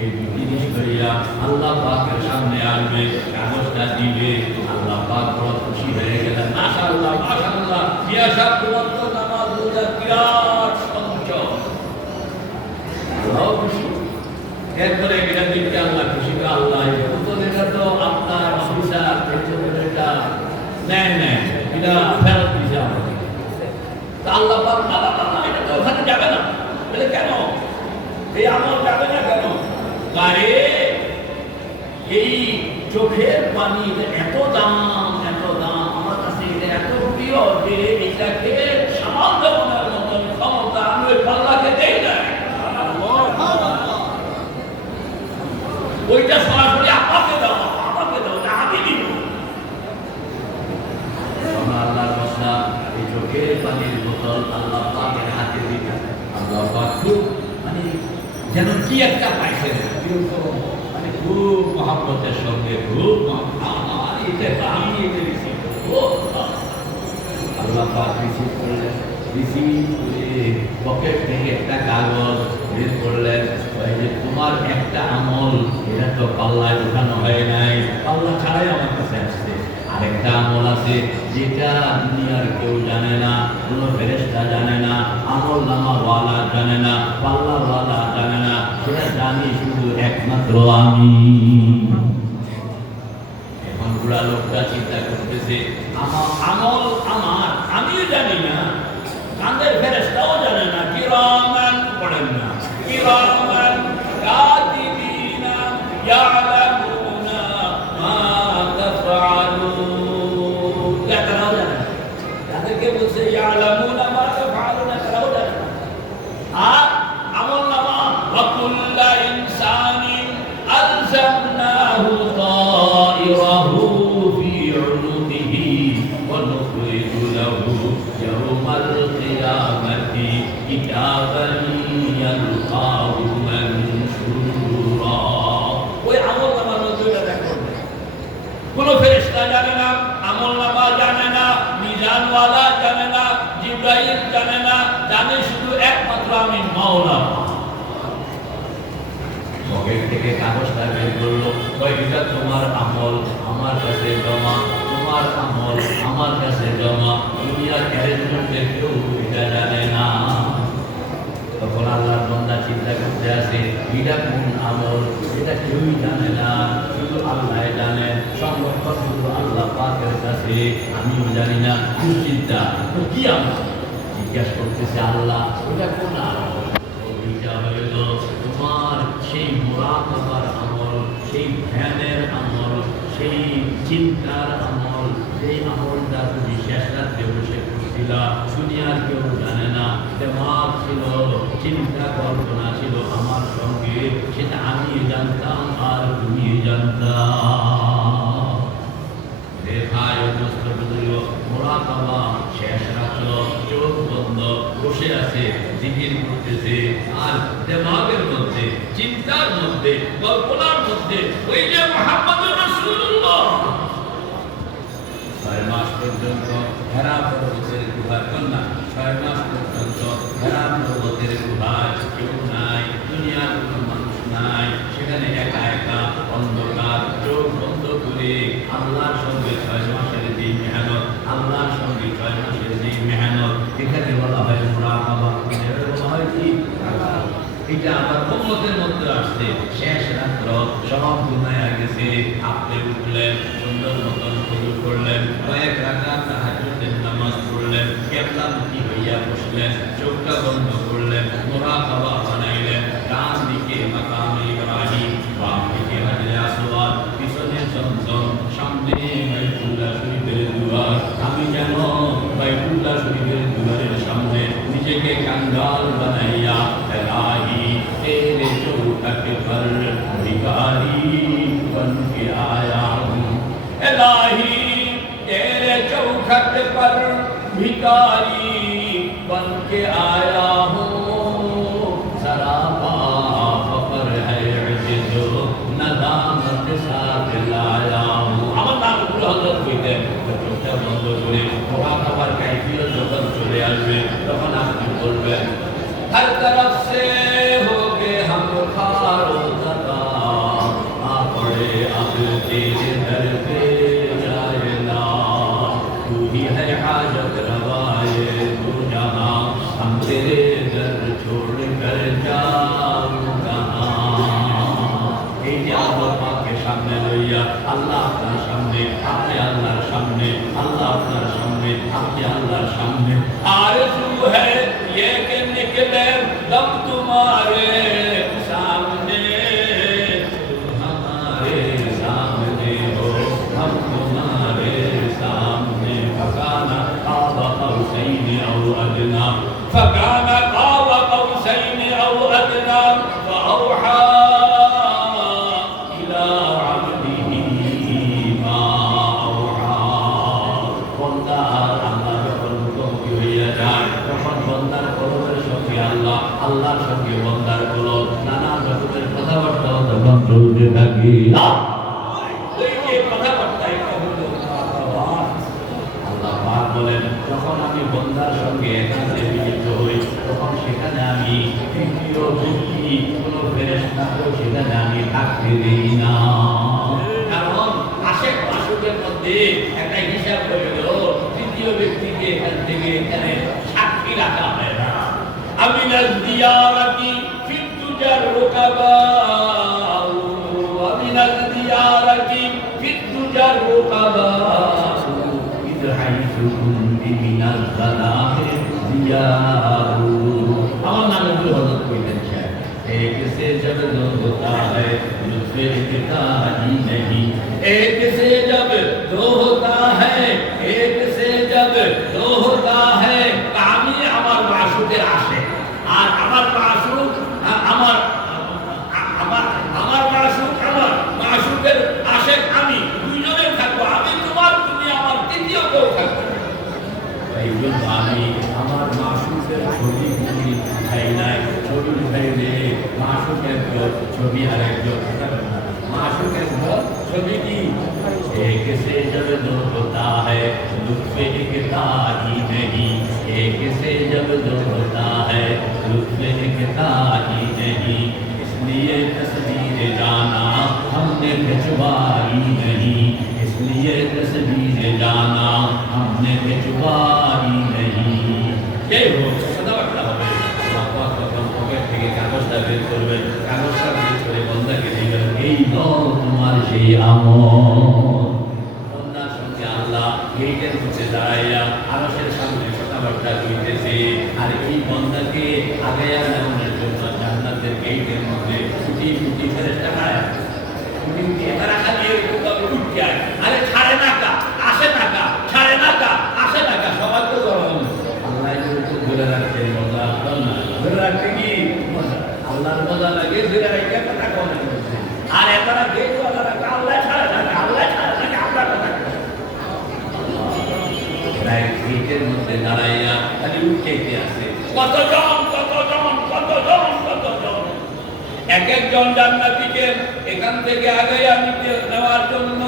এই দুটি জিনিস লইয়া আল্লাহ পাকের সামনে আসবে কাগজটা দিবে আল্লাহ পাক বড় খুশি হয়ে গেলেন মাশাআল্লাহ মাশাআল্লাহ ইয়া সব তুরন্ত নামাজ রোজা কিরাত সঞ্চয় আল্লাহ খুশি এরপরে এটা দিতে আল্লাহ খুশি করে আল্লাহ তো এটা তো আপনার অফিসার এটা নেন এটা ফেরত দিছে আমাকে তা আল্লাহ পাক না এটা তো ওখানে যাবে না বলে কেন এই আমল যাবে না কেন আরে এই চোখের পানি এত দাম আমার কাছে এটা এত প্রিয় যে এটাকে সামাল দেওয়ার মতন ক্ষমতা আমি ওই পাল্লাকে দেই না ওইটা সরাসরি আপনাকে দাও না আমি দিব আল্লাহর বান্দা এই চোখের পানির বোতল আল্লাহ পাকের হাতে দিতে আল্লাহ পাক খুব মানে যেন কি একটা পাইছে মানে খুব মহাব্বতের সঙ্গে খুব আল্লাহ পাক রিসিভ করলেন রিসিভ করে পকেট থেকে একটা কাগজ বের করলেন যে তোমার একটা আমল এটা তো পাল্লায় উঠানো হয় নাই পাল্লা ছাড়াই আমার কাছে আসছে আরেকটা আমল আছে যেটা দুনিয়ার কেউ জানে না কোনো ফেরেশতা জানে না আমল নামাওয়ালা জানে না পাল্লাওয়ালা জানে না সেটা জানি শুধু একমাত্র আমি এখন বুড়া লোকটা চিন্তা করতেছে আমল আমার আমিও জানি না কাঁধের ফেরেশতাও জানে না কিরামান পড়েন না কিরামান কাতিবিনা ইয়ালামুনা মা তাফআলুন তারাও জানে তাদেরকে বলছে ইয়ালামুনা মা তাফআলুন তারাও জানে আর আমল নামা ওয়া কুল্লু ইনসানিন আলজামনাহু তাইরাহু ফি উনুকিহি ওয়া নুখরিজু লাহু ইয়াওমাল কিয়ামাতি কিতাবান ইয়ালকাহু মানশুরা ওই আমল নামার মধ্যে এটা করবে কোনো ফেরেশতা জানে না আমল নামা জানে না মিজানওয়ালা জানে না জিব্রাইল জানে না জানে শুধু একমাত্র আমি মাওলা পকেট থেকে কাগজটা বের করলো কয়েকটা তোমার আমল আমার কাছে জমা তোমার আমল আমার কাছে জমা দুনিয়ার অ্যারেঞ্জমেন্টে কেউ এটা জানে না তখন আল্লাহর বান্দা চিন্তা করতে আসে এটা কোন আমল এটা কেউই জানে না শুধু আল্লাহ জানে সংরক্ষণ শুধু আল্লাহ পাকের কাছে আমিও জানি না চিন্তা তো কি আমল জিজ্ঞাসা করতেছে আল্লাহ ওটা কোন আমল ওইটা হইল তোমার সেই মুরাকাবার আমল সেই ধ্যানের আমল সেই চিন্তার আমল সেই আমলটা তুমি শেষ রাত্রে বসে করছিলা দুনিয়ার কেউ জানে না দেমাগ ছিল চিন্তা কল্পনা ছিল আমার সঙ্গে সেটা জানতাম আর তুমি জানতাম। রেখায় মুস্তফিজুল মুরাকাবা শেষ রাত্র চোখ বন্ধ বসে আছে, জিকির করতেছে, আর দিমাগের মধ্যে, চিন্তার মধ্যে, কল্পনার মধ্যে ওই যে মুহাম্মদুর রাসূলুল্লাহ 6 মাস পর্যন্ত হেরা পর্বতের গুহায়, কন্যা 6 মাস পর্যন্ত হেরা পর্বতের গুহায় কেউ নাই, দুনিয়ার কোনো মানুষ নাই, সেখানে একা একা অন্ধকার, চোখ বন্ধ করে আল্লাহর সঙ্গে 6 মাসের যে মেহনত, আল্লাহর সঙ্গে 6 মাসের যে মেহনত, এখানে বলা হয় মুরাকাবা, এটা বলা হয় কি? এটা আবার উম্মতের মধ্যে আসছে। শেষ রাত্র সব ঘুমায়া গেছে, আপনি উঠলেন, সুন্দর মতন ওযু করলেন, কয়েক রাকাত তাহাজ্জুদের নামাজ পড়লেন, কিবলামুখী হইয়া বসলেন, চোখটা বন্ধ করলেন, মুরাকাবা বানাইলেন, ডান দিকে মাকামে ইব্রাহিম, বাম দিকে হাজরে আসওয়াদ, পিছনে জমজম, সামনে বাইতুল্লাহ শরীফের দুয়ার। আমি যেন বাইতুল্লাহ শরীফের দুয়ারের সামনে নিজেকে কাঙ্গাল বানাইয়া इलाही तेरे चौखट पर भिखारी बन के आया हूँ, इलाही तेरे चौखट पर भिखारी बन के आया हूँ, सरापा फकर है जो नदामत साथ लाया हूँ। আমার নাম হযরত হইতে চোখটা বন্ধ করে মুরাকাবার কাইফিয়ত যখন চলে আসবে তখন আপনি বলবেন, हर तरफ से होके हम खारो तका, आ पड़े अब तेरे दर पे जाए ना, तू ही है हाजत रवाए तू जहाँ, हम तेरे दर छोड़ कर जाऊँ कहाँ। এই যে আল্লাহ পাকের সামনে লইয়া, আল্লাহ আপনার সামনে, আপনি আল্লাহর সামনে, আল্লাহ আপনার সামনে, আপনি আল্লাহর সামনে। आरज़ू है ये कि निकले दम तुम्हारे सामने, तुम हमारे सामने हो, हम तुम्हारे सामने। फकाना काबा कौसैन औ अदना, फकाना काबा कौसैन औ अदना, फअौहा इला अब्दिही मा औहा। बंदा আল্লাহ যখন মুখোমুখি হইয়া যায়, তখন বন্দার কলবের সঙ্গে আল্লাহ, আল্লাহর সঙ্গে বন্দার কলব, নানা রকমের কথাবার্তা তখন চলতে থাকে। ওই যে কথাবার্তা, এটা হলো আল্লাহ পাক বলেন, যখন আমি বন্দার সঙ্গে একান্তে মিলিত হই, তখন সেখানে আমি তৃতীয় ব্যক্তি কোন ফেরেশতাকেও সেখানে আমি থাকতে দেই না। কারণ আশেক মাসুকের মধ্যে একটা হিসাব হয়ে গেল, তৃতীয় ব্যক্তিকে এখান থেকে এখানে সাক্ষী রাখা হয় না। আমি নাজদিয়ারাকি ফিদ্দুজার রুকাবা, আমি নাজদিয়ারাকি ফিদ্দুজার রুকাবা, ইদ হাইসু কুনতি মিনাল জালাহে দিয়ারু। আমার নাম হলো হযরত কইতেন সাহেব। एक से जब दो होता है लुत्फ़े इत्ताही नहीं, एक से जब दो होता है, एक से जब दो होता है, আমি আমার মাশুকের আশিক, আর আমার মাশুক আমার আমার আমার মাশুক, আমার মাশুকের আশিক আমি, দুইজনে থাকবো, আমি তোমার, তুমি আমার, তৃতীয় কেউ থাকবে না। এই জন্য আমি আমার মাশুকের ছবি উঠাই নাই, ছবি উঠাইলে মাশুকের ছবি আর একজন माशूक़ छवि की एक से जब दो होता है लुत्फ़े इक़्ताही नहीं, एक से जब दो होता है लुत्फ़े इक़्ताही नहीं, इसलिए तस्वीर जाना हमने खिंचवाई नहीं, इसलिए तस्वीर जाना हमने खिंचवाई नहीं। ये हो কথাবার্তা হবে, আল্লাহ তখন পকেট থেকে কাগজটা বের করবেন, কাগজটা বের করে বন্দাকে দিবেন, এই নাও তোমার সেই আমল। বন্দার সঙ্গে আল্লাহ গেটের মধ্যে দাঁড়াইয়া আরশের সামনে কথাবার্তা কইতেছে, আর এই বন্দাকে আগায়া নেওয়ার জন্য জান্নাতের গেটের মধ্যে ফুটি ফুটি ফেরেশতা খায়, ফুটি ফুটি এরা খালি এরকম ভাবে উঠে যায়, আরে ছাড়ে না কা, আসে না কা, ছাড়ে না কা, আসে না কা, সবাই তো গরম। আল্লাহ যেহেতু ধরে রাখছেন মজা, ধরে রাখতে কি মজা, আল্লাহর মজা লাগে, ধরে রাখতে কথা কমে। কতজন এক একজন জান্নাতীকে এখান থেকে আগে নেওয়ার জন্য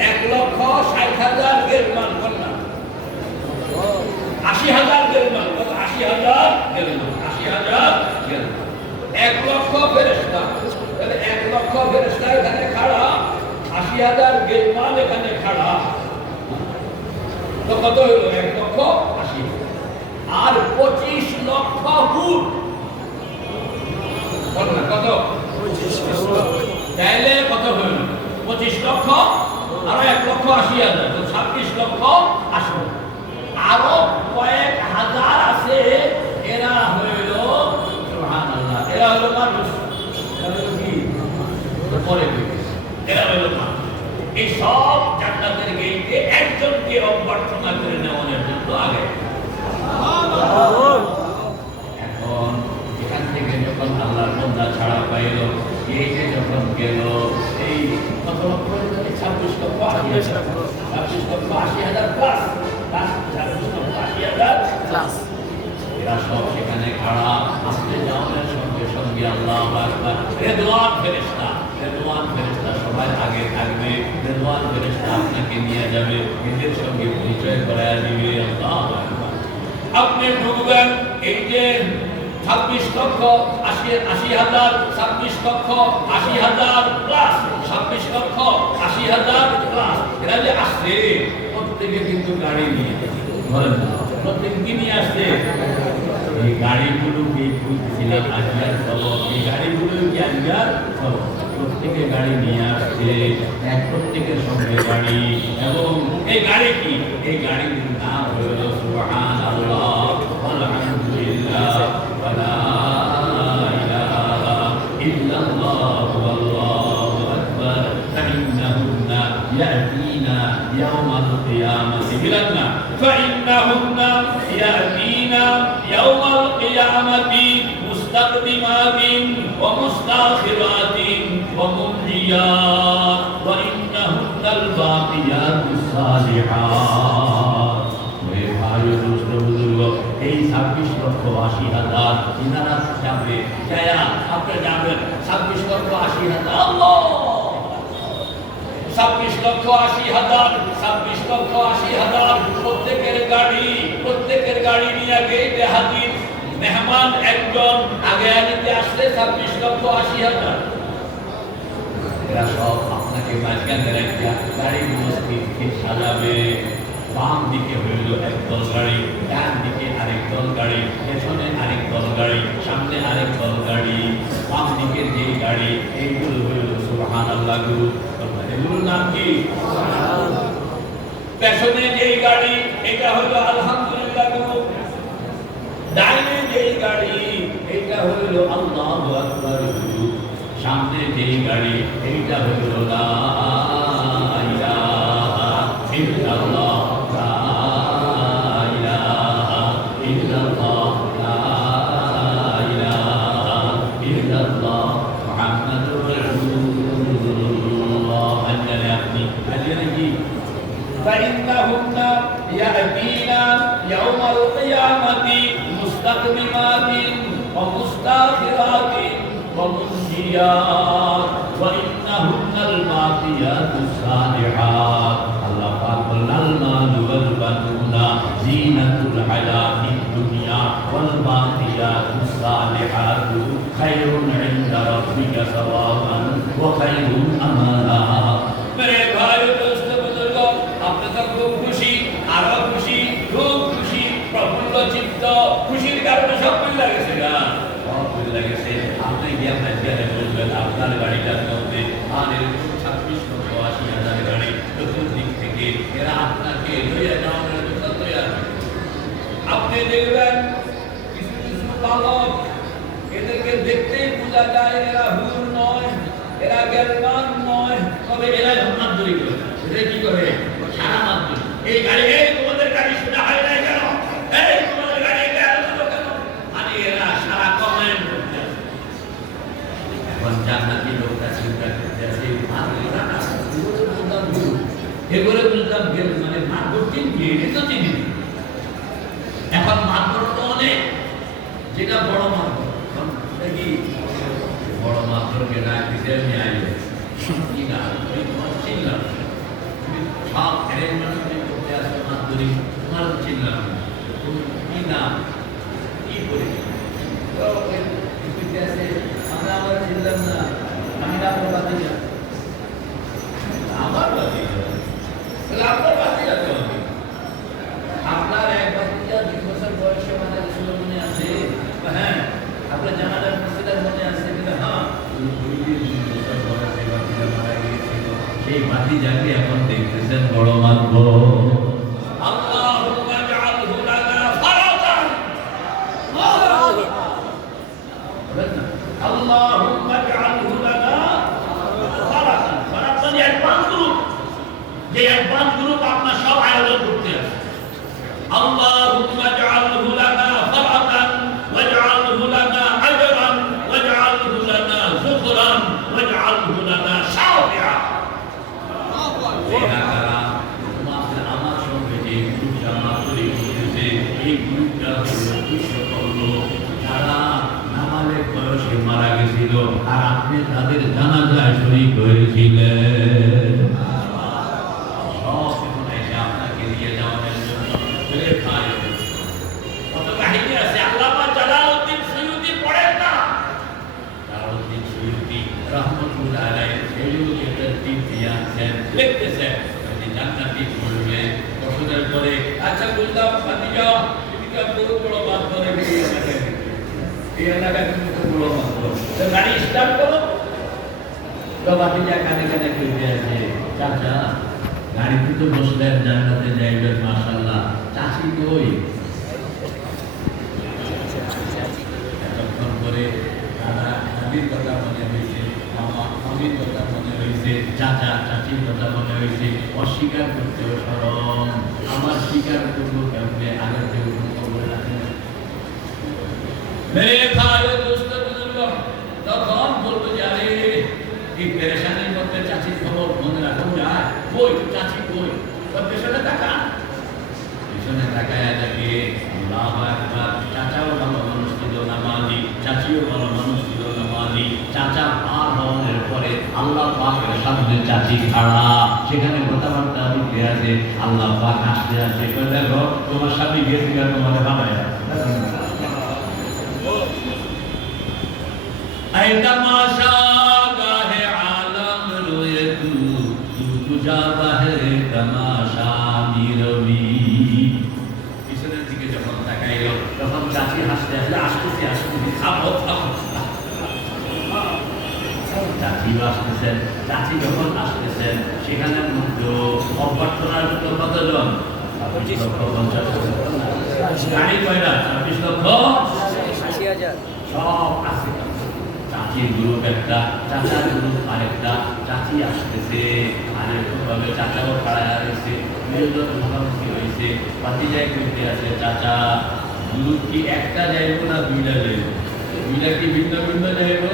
1,60,000 গেলমান কন্যা 80,000 গেলমান 80,000 গেলমান 80,000 গেলমান 1 লক্ষ ফেরেশতা তাহলে 1 লক্ষ ফেরেশতা এখানে খাড়া 80,000 গেলমান এখানে খাড়া তো কত হলো 1,80,000 আর 25 লক্ষ হুর কত 25 তাহলে কত হলো 25 লক্ষ আর 1,80,000 তো 26 লক্ষ 80 আরো কয়েক হাজার আছে এরা হইল সুবহানাল্লাহ এরা হলো মানুষ এরা হলো কি পরে এরা হলো মানুষ এই সব জান্নাতের গেটে একজনকে অভ্যর্থনা করে নেওয়ার জন্য আগে এখন এখান থেকে যখন আল্লাহর বান্দা ছাড়া পাইল এই যে যখন গেল এই কত লক্ষ 26 লক্ষ 80,000 প্লাস 26 লক্ষ 80,000 প্লাস এরা সব সেখানে খাড়া আসতে যাওয়ার সঙ্গে সঙ্গে আল্লাহু আকবার রেদওয়ান ফেরেশতা সবাই আগে থাকবে রেদওয়ান ফেরেশতা আপনাকে নিয়ে যাবে এদের সঙ্গে পরিচয় করায় দিবে আল্লাহু আকবার আপনি ঢুকবেন এই যে 26 লক্ষ 80,000 26 লক্ষ 80,000 প্লাস 26 লক্ষ 80,000 প্লাস এরা যে আসছে প্রত্যেকে কিন্তু গাড়ি নিয়ে ধরেন প্রত্যেকে কি নিয়ে আসছে এই গাড়িগুলোকে খুঁজছিলাম আজিয়ার খবর এই গাড়িগুলো কি আজিয়ার খবর প্রত্যেকে গাড়ি নিয়ে আসছে এক প্রত্যেকের সঙ্গে গাড়ি এবং এই গাড়ি কি এই গাড়িগুলোর নাম হলো সুবহানাল্লাহ আলহামদুলিল্লাহ ওয়ালা ইলাহা ইল্লাল্লাহ ওয়াল্লাহু আকবার ফাইন্নাহুন্না ইয়াতিনা ইয়াওমাল কিয়ামাতি বিলান্না ফাইন্নাহুন্না ইয়াতিনা ইয়াওমাল কিয়ামাতি মুস্তাকদিমাতিন ওয়া মুস্তাখিরাতিন ওয়া মুনজিয়াত ওয়া ইন্নাহুন্নাল বাকিয়াতুস সালিহাত ওহে ভাই ও দোস্ত বুজুর্গ এই 26 লক্ষ 80,000 ইনারা যাবে যায়া আপনি যাবেন 26 লক্ষ 80,000 আল্লাহ 26 লক্ষ 80,000 26 লক্ষ 80,000 প্রত্যেকের গাড়ি নিয়ে গেটে হাজির মেহমান একজন আগে আনিতে আসলে 26 লক্ষ 80,000 এরা সব আপনাকে মাঝখানে একটা গাড়ি উপস্থিত সাজাবে বাম দিকে হইল একদল গাড়ি ডান দিকে আরেক দল গাড়ি পেছনে আরেক দল গাড়ি সামনে আরেক দল গাড়ি বাম দিকে যে গাড়ি এইগুলো হইল সুবহানাল্লাহ গুরু এগুলোর নাম কি পেছনে যেই গাড়ি এটা হলো আলহামদুলিল্লাহ গুরু ডাইনে যেই গাড়ি এটা হলো আল্লাহু আকবার গুরু সামনে যেই গাড়ি এইটা হলো লা ইলাহা ইল্লাল্লাহ লা ইলাহা ইল্লাল্লাহ লা ইলাহা ইল্লাল্লাহ মুহাম্মাদুর রাসূলুল্লাহ আল্লাহ আপনি আল্লাহ কি فإنهن يأتينا يوم القيامة مستقدمات ومستأخرات ومنجيات وإنهن الباقيات الصالحات الله قال المال والبنون زينة الحياة الدنيا والباقيات الصالحات خير عند ربك ثوابا وخير أملا मेरे भाई दोस्त बुजुर्ग আপনি তো খুব খুশি আরো খুশি খুব খুশি প্রফুল্ল চিত্ত খুশির কারণে সব কিছু লাগছে না সব কিছু লাগছে আপনি গিয়ে আপনার জায়গায় বলবেন আপনার গাড়িটার মধ্যে আর 26 লক্ষ 80,000 গাড়ি চতুর্দিক থেকে এরা আপনাকে লইয়া যাওয়ার জন্য তৈরি আপনি দেখবেন কিছু কিছু বালক এদেরকে দেখতেই বোঝা যায় এরা হুজুর নয় এরা জ্ঞানবান নয় তবে এরা জান্নাত তৈরি করে এরা কি করে সারা মাত্র এই গাড়ি এই তোমাদের গাড়ি সোজা হয় নাই কেন এই তোমাদের গাড়ি কেন মানে এরা সারা কমেন্ট করতে আছে এখন জান্নাতি লোকটা চিন্তা করতে আছে এগুলো বুঝলাম মানে মার্কেটিং কি এটা তো চিনি এখন যেটা বড় মাত্র দেখি বড় মাত্রকে ডাক দিতে আমি আইলে কি না চিনলাম সব অ্যারেঞ্জমেন্ট করতে আসবে মাত্রি তোমার চিনলাম তুমি কি নাম কি করি আমরা আবার চিনলাম না আমি আপনার বাতি যা আমার বাতি আপনার বাতি যাতে হবে আপনার এক বাতিটা 2 বছর বয়সে মানে মনে আছে হ্যাঁ আপনার জানালার মসজিদের মনে আছে কিন্তু হ্যাঁ 2 বছর বয়সে বাতিটা মারা গিয়েছিল সেই বাতি যাকে এখন দেখতেছেন বড় মাত্র আল্লাহুম্মা জাআলহু লানা ফারাদান আল্লাহুম্মা জাআলহু লানা ফারাদান ফারাদান অ্যাডভান্স গ্রুপ যে অ্যাডভান্স গ্রুপ আপনার সব আয়োজন করতে আছে আল্লাহুম্মা জাআলহু লানা ফারাদান ওয়াজআলহু লানা আজরান ওয়াজআলহু লানা যুকরান ওয়াজআলহু লানা শাফিআ আমার সঙ্গে যে গ্রুপটা মাত্রই করতেছে এই গ্রুপটা হলো তারা নামালের বয়সে মারা গেছিল আর আপনি তাদের জানাজায় শরীক হয়েছিলেন সব এখন এসে আপনাকে নিয়ে যাওয়ার জন্য কত কাহিনী আছে আল্লামা জালালউদ্দিন সৈয়দী পড়েন না জালালউদ্দিন সৈয়দী রাহমাতুল্লাহ আলাইহি এই যুগে তরতিব দিয়ে আছেন লিখতেছেন যে জান্নাতি বলবে বছরের পরে আচ্ছা বুঝলাম ভাতিজা তুমি কি বড় বাদ করে দিয়ে আমাকে এই এলাকা কিন্তু বড় মাত্র তো গাড়ি স্টার্ট করো তো ভাতিজা কানে কানে কইতে আছে চাচা গাড়িতে তো বসলেন জান্নাতে যাইবেন মাশাআল্লাহ চাচি কই এতক্ষণ পরে দাদা দাদির কথা মনে হয়েছে মামা মামির কথা মনে হয়েছে চাচা চাচির কথা মনে হয়েছে অস্বীকার করতেও সরম আমার স্বীকার করবো কেমনে আগের থেকে খবর রাখে মেরে ভাই দোস্ত বুজুর্গ তখন বলবো যে আরে এই পেরেশানির মধ্যে চাচির খবর মনে রাখুন যায় কই চাচি কই পেছনে তাকায় দেখে আল্লাহু আকবার চাচাও ভালো মানুষ ছিল নামাজি চাচিও ভালো মানুষ ছিল নামাজি চাচা পার হওয়ার পরে আল্লাহ পাকের সামনে চাচি খাড়া সেখানে কথাবার্তা দিতে আছে আল্লাহ পাক হাসতে আছে দেখো তোমার স্বামী গেছে তোমার বানায় ऐ तमाशा गाहे आलम रोए तू तुझा है तमाशा नीरवी পিছনের দিকে যখন তাকাইলো তখন চাচি হাসতে আসতেছে থামো চাচি আসতেছেন চাচি যখন আসতেছেন সেখানের মধ্যে অভ্যর্থনার মতো কতজন 25 লক্ষ 50 গাড়ি কয়টা 26 লক্ষ 80,000 সব আছে চাচির গ্রুপ একটা চাচার গ্রুপ আরেকটা চাচি আসতেছে আরেকরকম ভাবে চাচাও খাড়া রয়েছে মেয়েদের মুখোমুখি হয়েছে ভাতিজাই করতে আছে চাচা গ্রুপ কি একটা যাইব না দুইটা যাইব দুইটা কি ভিন্ন ভিন্ন যাইব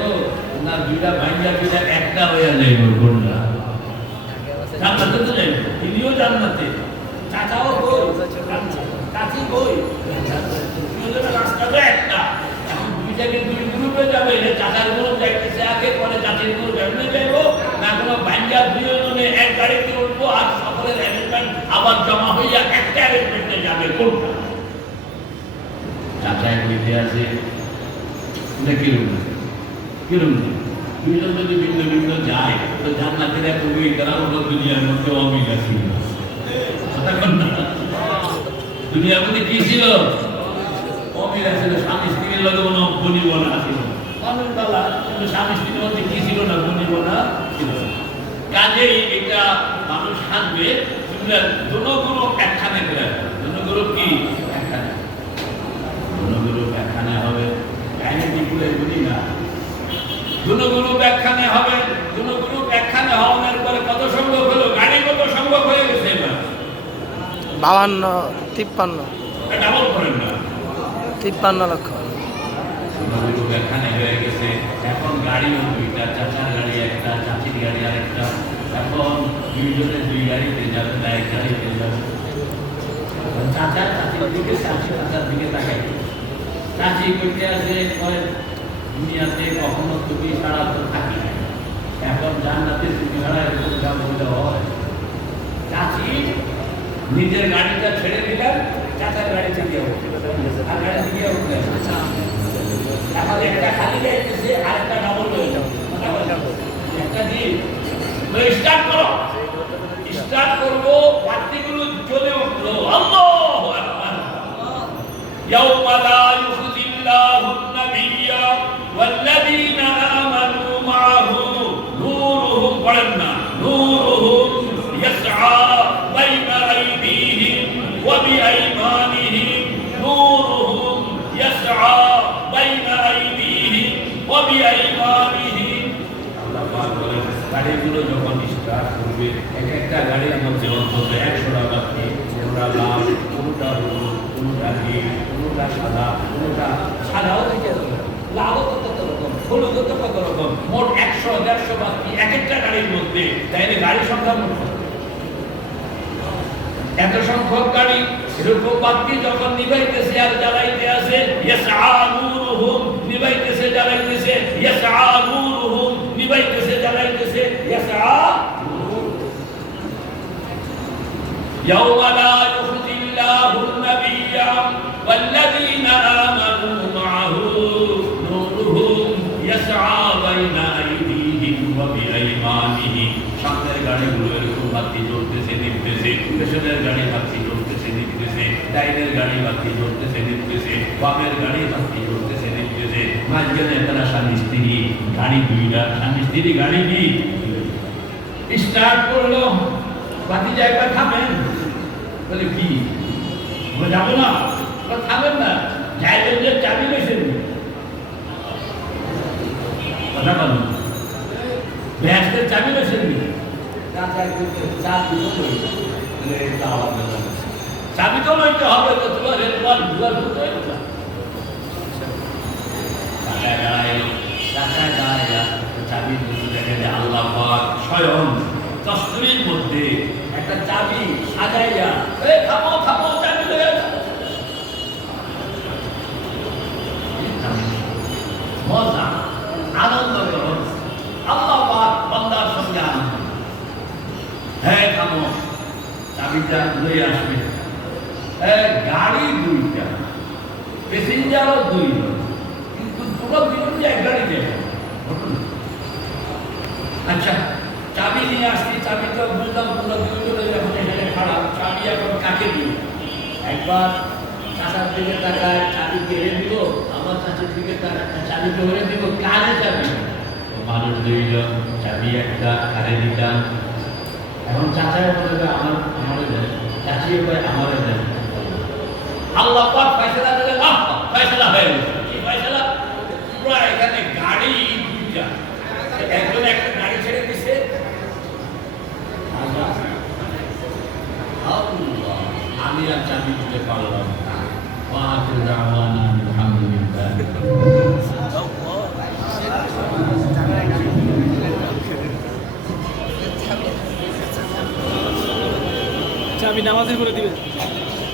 না দুইটা ভাইয়া দুইটা একটা হইয়া যাইব কোনটা জান্নাতে তো যাইব তিনিও জান্নাতে চাচাও কই চাচি কই দুইজনের রাস্তা তো একটা দুইটাকে দুই গ্রুপে যাবে চাচার গ্রুপ যাইতেছে আগে পরে চাচির গ্রুপ এমনি যাইব না কোনো ভাইয়া দুইজনে এক গাড়িতে উঠবো আর সকলের অ্যারেঞ্জমেন্ট আবার জমা হইয়া একটা অ্যারেঞ্জমেন্টে যাবে কোনটা চাচা কইতে আছে কিরম দুইজন যদি ভিন্ন ভিন্ন যায় তো জান্নাতের এক অমিল করার মতো দুনিয়ার মধ্যে অমিল আছে দুনিয়ার মধ্যে কি ছিল অমিল আছে স্বামী স্ত্রীর লগে কোনো বনিবনা ছিল অমিল বালা কিন্তু স্বামী স্ত্রীর মধ্যে কি ছিল না বনিবনা ছিল কাজেই এটা মানুষ হাসবে দুনো গ্রুপ একখানে দুনো গ্রুপ কি একখানে দুনো গ্রুপ একখানে হবে কাহিনী পুরে বুঝি না দুনো গ্রুপ একখানে হবে দুনো গ্রুপ একখানে হওয়ার পরে কত সংখ্যক হলো গাড়ি কত সংখ্যক হয়ে গেছে এবার 52 ডাবল করেন না 53 লক্ষ দুনো গ্রুপ একখানে হয়ে গেছে এখন গাড়িও দুইটা চাচার গাড়ি একটা চাচির গাড়ি আরেকটা এখন দুইজনে দুই গাড়িতে যাবে না এক গাড়িতে যাবে চাচার চাচির দিকে চাচার দিকে তাকাই চাচি করতে আছে দুনিয়াতে কখনো তুমি ছাড়া তো থাকি না, এখন জান্নাতে তুমি ছাড়া এরকম যা বললে হয়। চাচি নিজের গাড়িটা ছেড়ে দিলেন, চাচার গাড়িতে গিয়ে আর গাড়িতে গিয়ে উঠলেন, এখন একটা খালি যাইতেছে আর একটা ডাবল হয়ে যাবে, একটা দিয়ে স্টার্ট করো, স্টার্ট করবো, বাতিগুলো জ্বলে উঠলো, আল্লাহু আকবার। ইয়াউমা লা ইউখিজিল্লাহু আন-নাবিয়্যা ওয়াল্লাযীনা আমানু মা'আহু নূরুহুম পড়েন না, নূরুহুম ইয়াসআ বাইনা আইদিহিম ওয়া বিআইমানিহিম, নূরুহুম ইয়াসআ বাইনা আইদিহিম ওয়া বিআইমানিহিম। আল্লাহ পাক বলেন গাড়িগুলো যখন স্টার্ট করবে, এক একটা গাড়ির মধ্যে অন্তত 100টা বাতি, কোনটা লাল, কোনটা হলুদ, কোনটা নীল, কোনটা সাদা, কোনটা সাদাও থেকে লালও কত রকম, হলুদও তো কত রকম, মোট 100-150 বাতি এক একটা গাড়ির মধ্যে। তাইলে গাড়ি সংখ্যা মোট এত সংখ্যক গাড়ি, এরকম বাতি যখন নিভাইতেছে আর জ্বালাইতে আছে, ইয়াসআ নূরুহুম, নিভাইতেছে জ্বালাইতেছে, ইয়াসআ নূরুহুম, নিভাইতেছে জ্বালাইতেছে, ইয়াসআ ইয়াউমা লা ইউখিজিল্লাহু আন-নাবিয়্যা ওয়াল্লাযীনা আমানু মা'আহু নূরুহুম ইয়াসআ বাইনা আইদিহিম ওয়া বিআইমানিহিম। সামনের গাড়িগুলো এরকম বাতি জ্বলতেছে নিভতেছে, পেছনের গাড়ি বাতি জ্বলতেছে নিভতেছে, ডাইনের গাড়ি বাতি জ্বলতেছে নিভতেছে, বামের গাড়ি বাতি জ্বলতেছে নিভতেছে, মাঝখানে তারা স্বামী স্ত্রী গাড়ি দুইটা, স্বামী স্ত্রী গাড়ি কি স্টার্ট করলো, বাতি জায়গা থামেন, বলে কি আমরা যাবো না, থামেন না, যাইবেন যে চাবি বেছেন কথা বলুন, ব্যাসের চাবি বেছেন চাবি তো লইতে হবে, তো তোমার রেলওয়াল দুয়ার করতে হবে না। টাকায় দাঁড়ায় চাবি দেখে যে আল্লাহ পাক স্বয়ং দস্তরের মধ্যে একটা চাবি সাজাইয়া, থামো থামো, চাবি লইয়া মজা আনন্দ করো, আল্লাহ পাক বান্দার সঙ্গে আনন্দ। হ্যাঁ থামো, চাবিটা লইয়া আসবে। গাড়ি দুইটা, প্যাসেঞ্জারও দুইজন, কিন্তু পুরো দুজন যে এক গাড়িতে। আচ্ছা চাবি নিয়ে আসছি, চাবি তো বুঝলাম পুরো দুজনে যখন এখানে খারাপ, চাবি এখন কাকে দিই? একবার চাচার দিকে তাকায়, চাবি কেড়ে দিল, আমার চাচির দিকে চাবি কেড়ে দিব, কারে চাবি? মানুষ দুইজন, চাবি একটা, কারে দিতাম। এখন চাচায় বলবে আমারে দেয়, চাচিও কয় আমারে দেয়। আল্লাহ পাক ফয়সালা দিলেন, ফয়সালা হয়ে গেছে। কি ফয়সালা? পুরো এখানে গাড়ি দুইটা, একজন একটা গাড়ি ছেড়ে দিছে, আমি আর চাবি দিতে পারলাম না। চাবি নামাজে করে দিবেন।